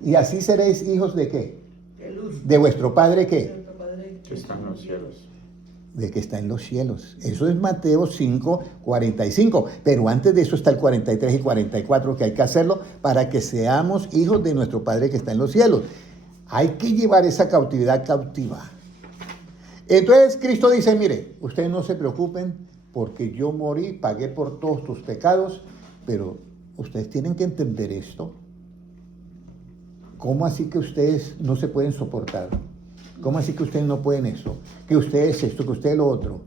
Y así seréis hijos de ¿qué? De luz. De vuestro Padre ¿qué? Nuestro Padre. Que está en los cielos. De que está en los cielos. Eso es Mateo 5:45. Pero antes de eso está el 43 y 44 que hay que hacerlo para que seamos hijos de nuestro Padre que está en los cielos. Hay que llevar esa cautividad cautiva. Entonces Cristo dice, mire, ustedes no se preocupen porque yo morí, pagué por todos tus pecados, pero ustedes tienen que entender esto. ¿Cómo así que ustedes no se pueden soportar? ¿Cómo así que ustedes no pueden eso? Que ustedes esto, que ustedes lo otro.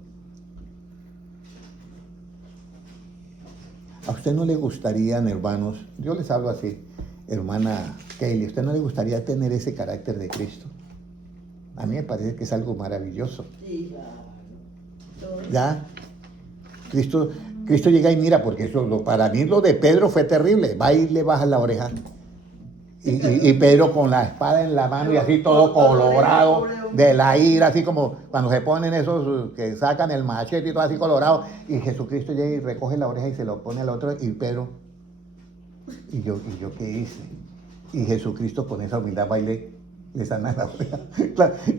¿A usted no le gustarían, hermanos? Yo les hablo así, hermana Kaylee, ¿a usted no le gustaría tener ese carácter de Cristo? A mí me parece que es algo maravilloso. Sí. ¿Ya? Cristo llega y mira, porque eso, para mí lo de Pedro fue terrible. Va y le baja la oreja. Y Pedro con la espada en la mano y así todo colorado de la ira, así como cuando se ponen esos que sacan el machete y todo así colorado. Y Jesucristo llega y recoge la oreja y se lo pone al otro. Y Pedro, ¿y yo qué hice? Y Jesucristo con esa humildad va y le sana la oreja.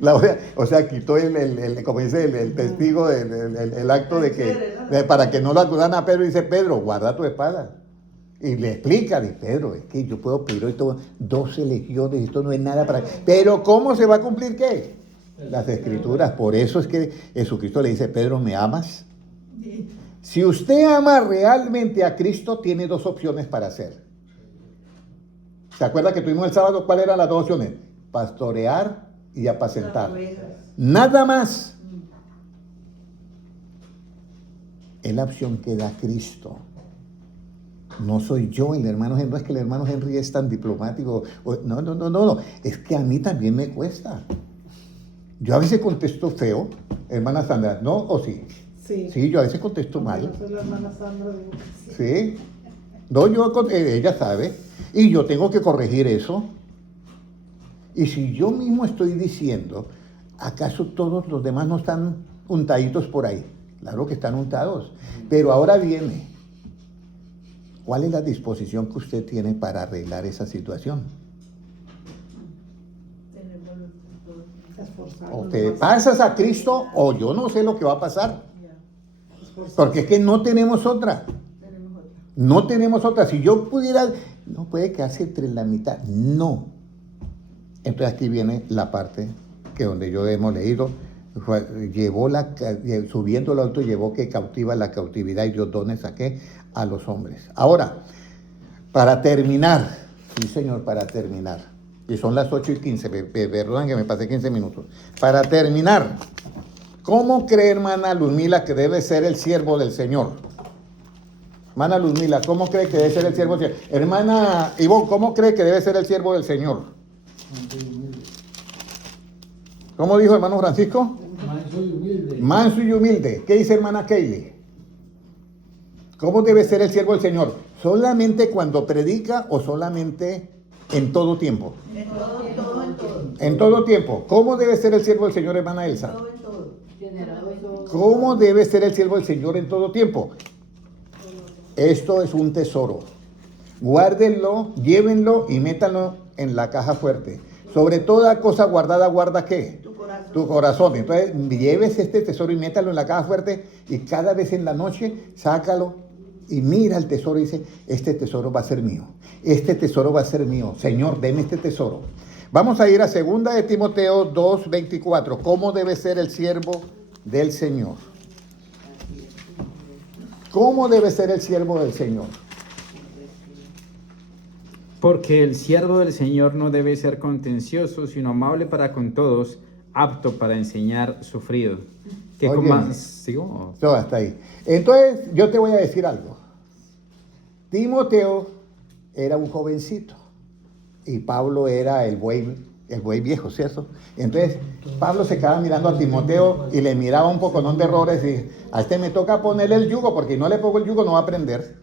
La oreja, o sea, quitó como dice el testigo, el acto de que Para que no lo acudan a Pedro, dice Pedro, guarda tu espada. Y le explica, dice Pedro, es que yo puedo pedir esto 12 legiones, esto no es nada para... Pero ¿cómo se va a cumplir qué? Las escrituras. Por eso es que Jesucristo le dice, Pedro, ¿me amas? Si usted ama realmente a Cristo, tiene dos opciones para hacer. ¿Se acuerda que tuvimos el sábado? ¿Cuáles eran las dos opciones? Pastorear y apacentar. Nada más. Es la opción que da Cristo. No soy yo el hermano Henry. No es que el hermano Henry es tan diplomático. No. Es que a mí también me cuesta. Yo a veces contesto feo, hermana Sandra. ¿No o sí? Sí, yo a veces contesto mal. Yo soy la hermana Sandra, digo que Sí. No, ella sabe. Y yo tengo que corregir eso. Y si yo mismo estoy diciendo, ¿acaso todos los demás no están untaditos por ahí? Claro que están untados. Pero ahora viene, ¿cuál es la disposición que usted tiene para arreglar esa situación? O te pasas a Cristo o yo no sé lo que va a pasar. Porque es que no tenemos otra. No tenemos otra. Si yo pudiera, no puede quedarse entre la mitad. No. Entonces aquí viene la parte que donde yo hemos leído, subiendo lo alto, llevó que cautiva la cautividad y dio dones a qué? A los hombres. Ahora, para terminar, sí señor, para terminar, y son las 8:15, perdón que me pasé 15 minutos. Para terminar, ¿cómo cree hermana Luzmila que debe ser el siervo del Señor? Hermana Luzmila, ¿cómo cree que debe ser el siervo del Señor? Hermana Ivonne, ¿cómo cree que debe ser el siervo del Señor? ¿Cómo dijo hermano Francisco? Manso y humilde. Manso y humilde. ¿Qué dice hermana Kaylee? ¿Cómo debe ser el siervo del Señor? ¿Solamente cuando predica o solamente en todo tiempo? En todo. En todo tiempo. ¿Cómo debe ser el siervo del Señor, hermana Elsa? En todo. ¿Cómo debe ser el siervo del Señor en todo tiempo? Esto es un tesoro. Guárdenlo, llévenlo y métanlo en la caja fuerte. Sobre toda cosa guardada, guarda ¿qué? Tu corazón. Entonces, lleves este tesoro y métalo en la caja fuerte y cada vez en la noche sácalo y mira el tesoro y dice, este tesoro va a ser mío. Este tesoro va a ser mío. Señor, deme este tesoro. Vamos a ir a 2 de Timoteo 2:24. ¿Cómo debe ser el siervo del Señor? ¿Cómo debe ser el siervo del Señor? Porque el siervo del Señor no debe ser contencioso, sino amable para con todos, apto para enseñar, sufrido. Que con Óyeme. más... ¿Sigo? Todo hasta ahí. Entonces, yo te voy a decir algo. Timoteo era un jovencito y Pablo era el buey viejo, ¿cierto? Entonces, Pablo se quedaba mirando a Timoteo y le miraba un poco de errores y a este me toca ponerle el yugo porque si no le pongo el yugo no va a aprender.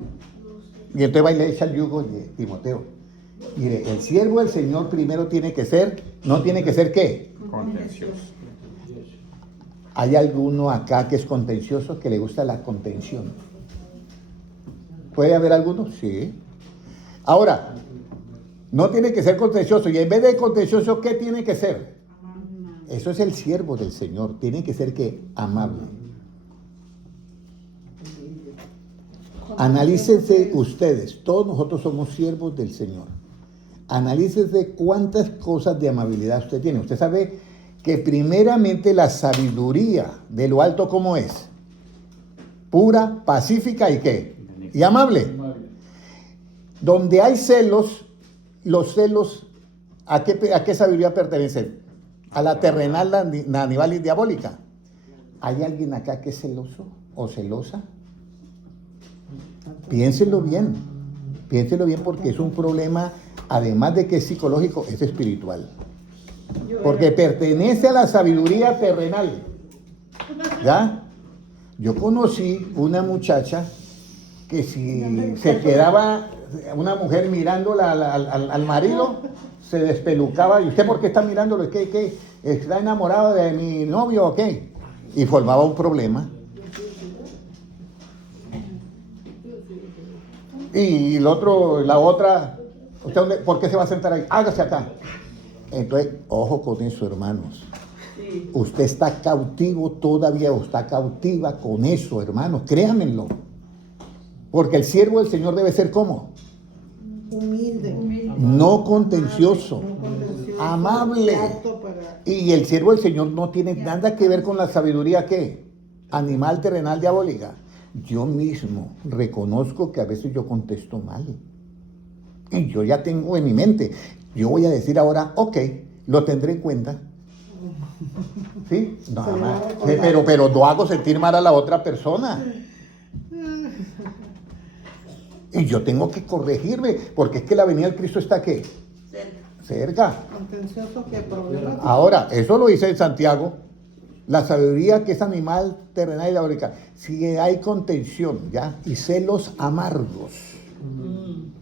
Y entonces va y le echa el yugo y Timoteo. Mire, el siervo del Señor primero tiene que ser, ¿no tiene que ser qué? Contencioso. ¿Hay alguno acá que es contencioso, que le gusta la contención? ¿Puede haber alguno? Sí. Ahora, no tiene que ser contencioso. Y en vez de contencioso, ¿qué tiene que ser? Eso es el siervo del Señor. Tiene que ser ¿qué? Amable. Analícense ustedes. Todos nosotros somos siervos del Señor. Analícense cuántas cosas de amabilidad usted tiene. Usted sabe que primeramente la sabiduría de lo alto, ¿cómo es? Pura, pacífica y ¿qué? Y amable. Donde hay celos, los celos, ¿a qué sabiduría pertenecen? A la terrenal, la animal y diabólica. ¿Hay alguien acá que es celoso o celosa? Piénsenlo bien porque es un problema, además de que es psicológico, es espiritual. Porque pertenece a la sabiduría terrenal. ¿Ya? Yo conocí una muchacha que si se quedaba una mujer mirándola al marido, se despelucaba. ¿Y usted por qué está mirándolo? ¿Qué? ¿Está enamorado de mi novio o qué? Y formaba un problema. Y la otra, ¿usted por qué se va a sentar ahí? Hágase acá. Entonces, ojo con eso, hermanos. Usted está cautivo todavía o está cautiva con eso, hermanos, créanmelo. Porque el siervo del Señor debe ser ¿cómo? Humilde. No contencioso, No contencioso, amable. apto para- Y el siervo del Señor no tiene nada que ver con la sabiduría ¿qué? Animal, terrenal, diabólica. Yo mismo reconozco que a veces yo contesto mal. Y yo ya tengo en mi mente. Yo voy a decir ahora, ok, lo tendré en cuenta. ¿Sí? Nada más. Pero no hago sentir mal a la otra persona. Y yo tengo que corregirme, porque es que la venida del Cristo está ¿qué? Cerca. Contencioso que problemático. Ahora, eso lo dice en Santiago. La sabiduría que es animal, terrenal y diabólica. Si hay contención, ¿ya? Y celos amargos.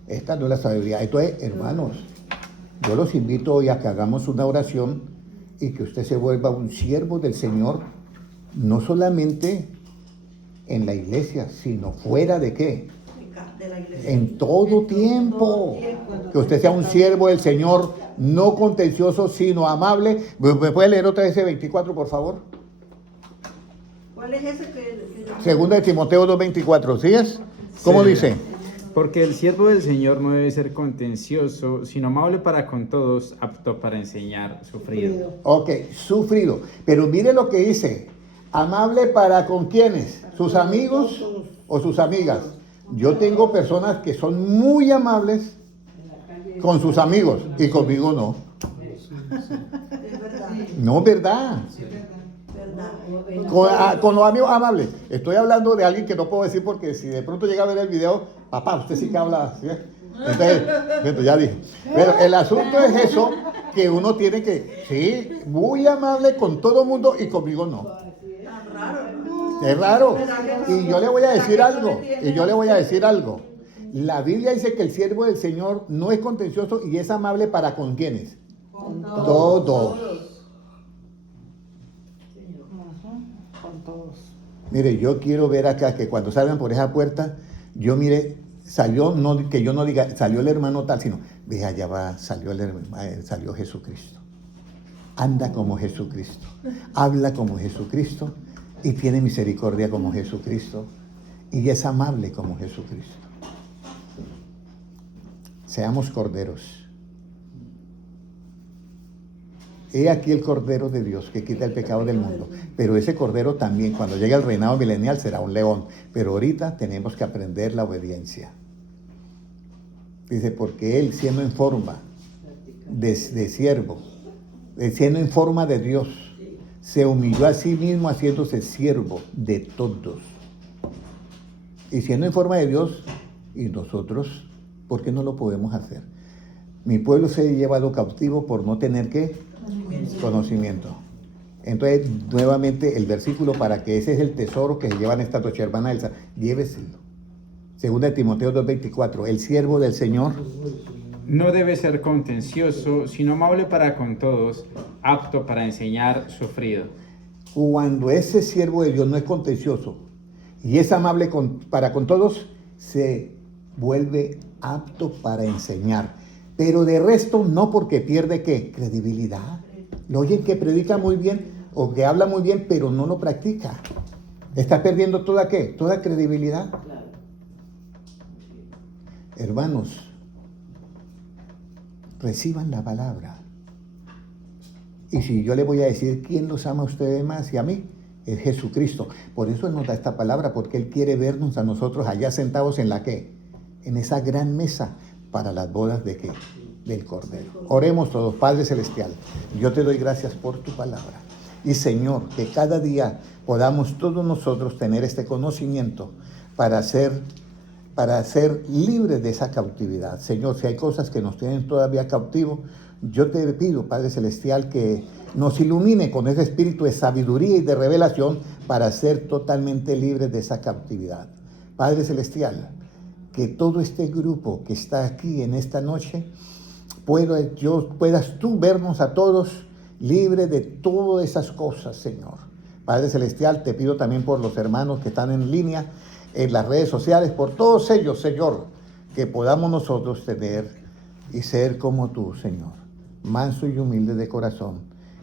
Esta no es la sabiduría. Entonces, hermanos, yo los invito hoy a que hagamos una oración y que usted se vuelva un siervo del Señor, no solamente en la iglesia, sino fuera de ¿qué? De la iglesia. En todo tiempo. Que usted sea un siervo del Señor, no contencioso, sino amable. ¿Me puede leer otra vez ese 24, por favor? ¿Cuál es ese que Segunda de Timoteo 2:24, ¿sí es? ¿Cómo Sí. dice? Porque el siervo del Señor no debe ser contencioso, sino amable para con todos, apto para enseñar, sufrido. Ok, sufrido. Pero mire lo que dice. Amable para con quiénes, sus amigos o sus amigas. Yo tengo personas que son muy amables con sus amigos y conmigo no. es verdad? No es verdad. ¿Verdad? Con los amigos amables. Estoy hablando de alguien que no puedo decir porque si de pronto llega a ver el video, papá, usted sí que habla así. Entonces, ya dije. Pero el asunto es eso, que uno tiene que, sí, muy amable con todo el mundo y conmigo no. Tan raro. Es raro. Y yo le voy a decir algo. La Biblia dice que el siervo del Señor no es contencioso y es amable para con quienes. Con Todos. Con todos. Mire, yo quiero ver acá que cuando salgan por esa puerta, yo mire, salió, no, que yo no diga, salió el hermano tal, sino, ve allá va, salió Jesucristo. Anda como Jesucristo, habla como Jesucristo y tiene misericordia como Jesucristo y es amable como Jesucristo. Seamos corderos. He aquí el Cordero de Dios que quita el pecado del mundo. Pero ese Cordero también, cuando llegue al reinado milenial, será un león. Pero ahorita tenemos que aprender la obediencia. Dice, porque Él, siendo en forma de siervo, siendo en forma de Dios, se humilló a sí mismo haciéndose siervo de todos. Y siendo en forma de Dios, y nosotros, ¿por qué no lo podemos hacer? Mi pueblo se ha llevado cautivo por no tener ¿qué? Conocimiento. Entonces, nuevamente el versículo para que ese es el tesoro que se llevan esta noche, hermana Elsa, lléveselo. Segunda de Timoteo 2:24, el siervo del Señor No debe ser contencioso, sino amable para con todos, apto para enseñar, sufrido. Cuando ese siervo de Dios no es contencioso y es amable para con todos, se vuelve apto para enseñar. Pero de resto no, porque pierde ¿qué? Credibilidad. Lo oyen que predica muy bien o que habla muy bien, pero no lo practica. Está perdiendo toda ¿qué? Toda credibilidad. Hermanos, reciban la palabra. Y si yo le voy a decir quién los ama a ustedes más y a mí, es Jesucristo. Por eso Él nos da esta palabra, porque Él quiere vernos a nosotros allá sentados en la ¿qué? En esa gran mesa para las bodas de ¿qué? Del Cordero. Oremos todos. Padre Celestial, yo te doy gracias por tu palabra. Y Señor, que cada día podamos todos nosotros tener este conocimiento para ser libres de esa cautividad. Señor, si hay cosas que nos tienen todavía cautivos, yo te pido, Padre Celestial, que nos ilumine con ese espíritu de sabiduría y de revelación para ser totalmente libres de esa cautividad. Padre Celestial, que todo este grupo que está aquí en esta noche, puedas tú vernos a todos libres de todas esas cosas, Señor. Padre Celestial, te pido también por los hermanos que están en línea, en las redes sociales, por todos ellos, Señor, que podamos nosotros tener y ser como tú, Señor, manso y humilde de corazón,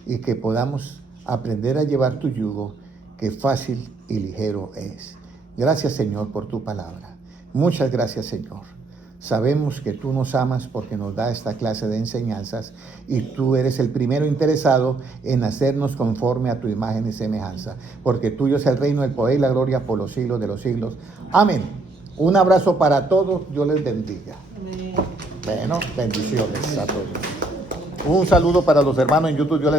y que podamos aprender a llevar tu yugo, que fácil y ligero es. Gracias, Señor, por tu palabra. Muchas gracias, Señor. Sabemos que tú nos amas porque nos da esta clase de enseñanzas y tú eres el primero interesado en hacernos conforme a tu imagen y semejanza, porque tuyo es el reino, el poder y la gloria por los siglos de los siglos. Amén. Un abrazo para todos. Dios les bendiga. Amén. Bueno, bendiciones a todos. Un saludo para los hermanos en YouTube. Dios les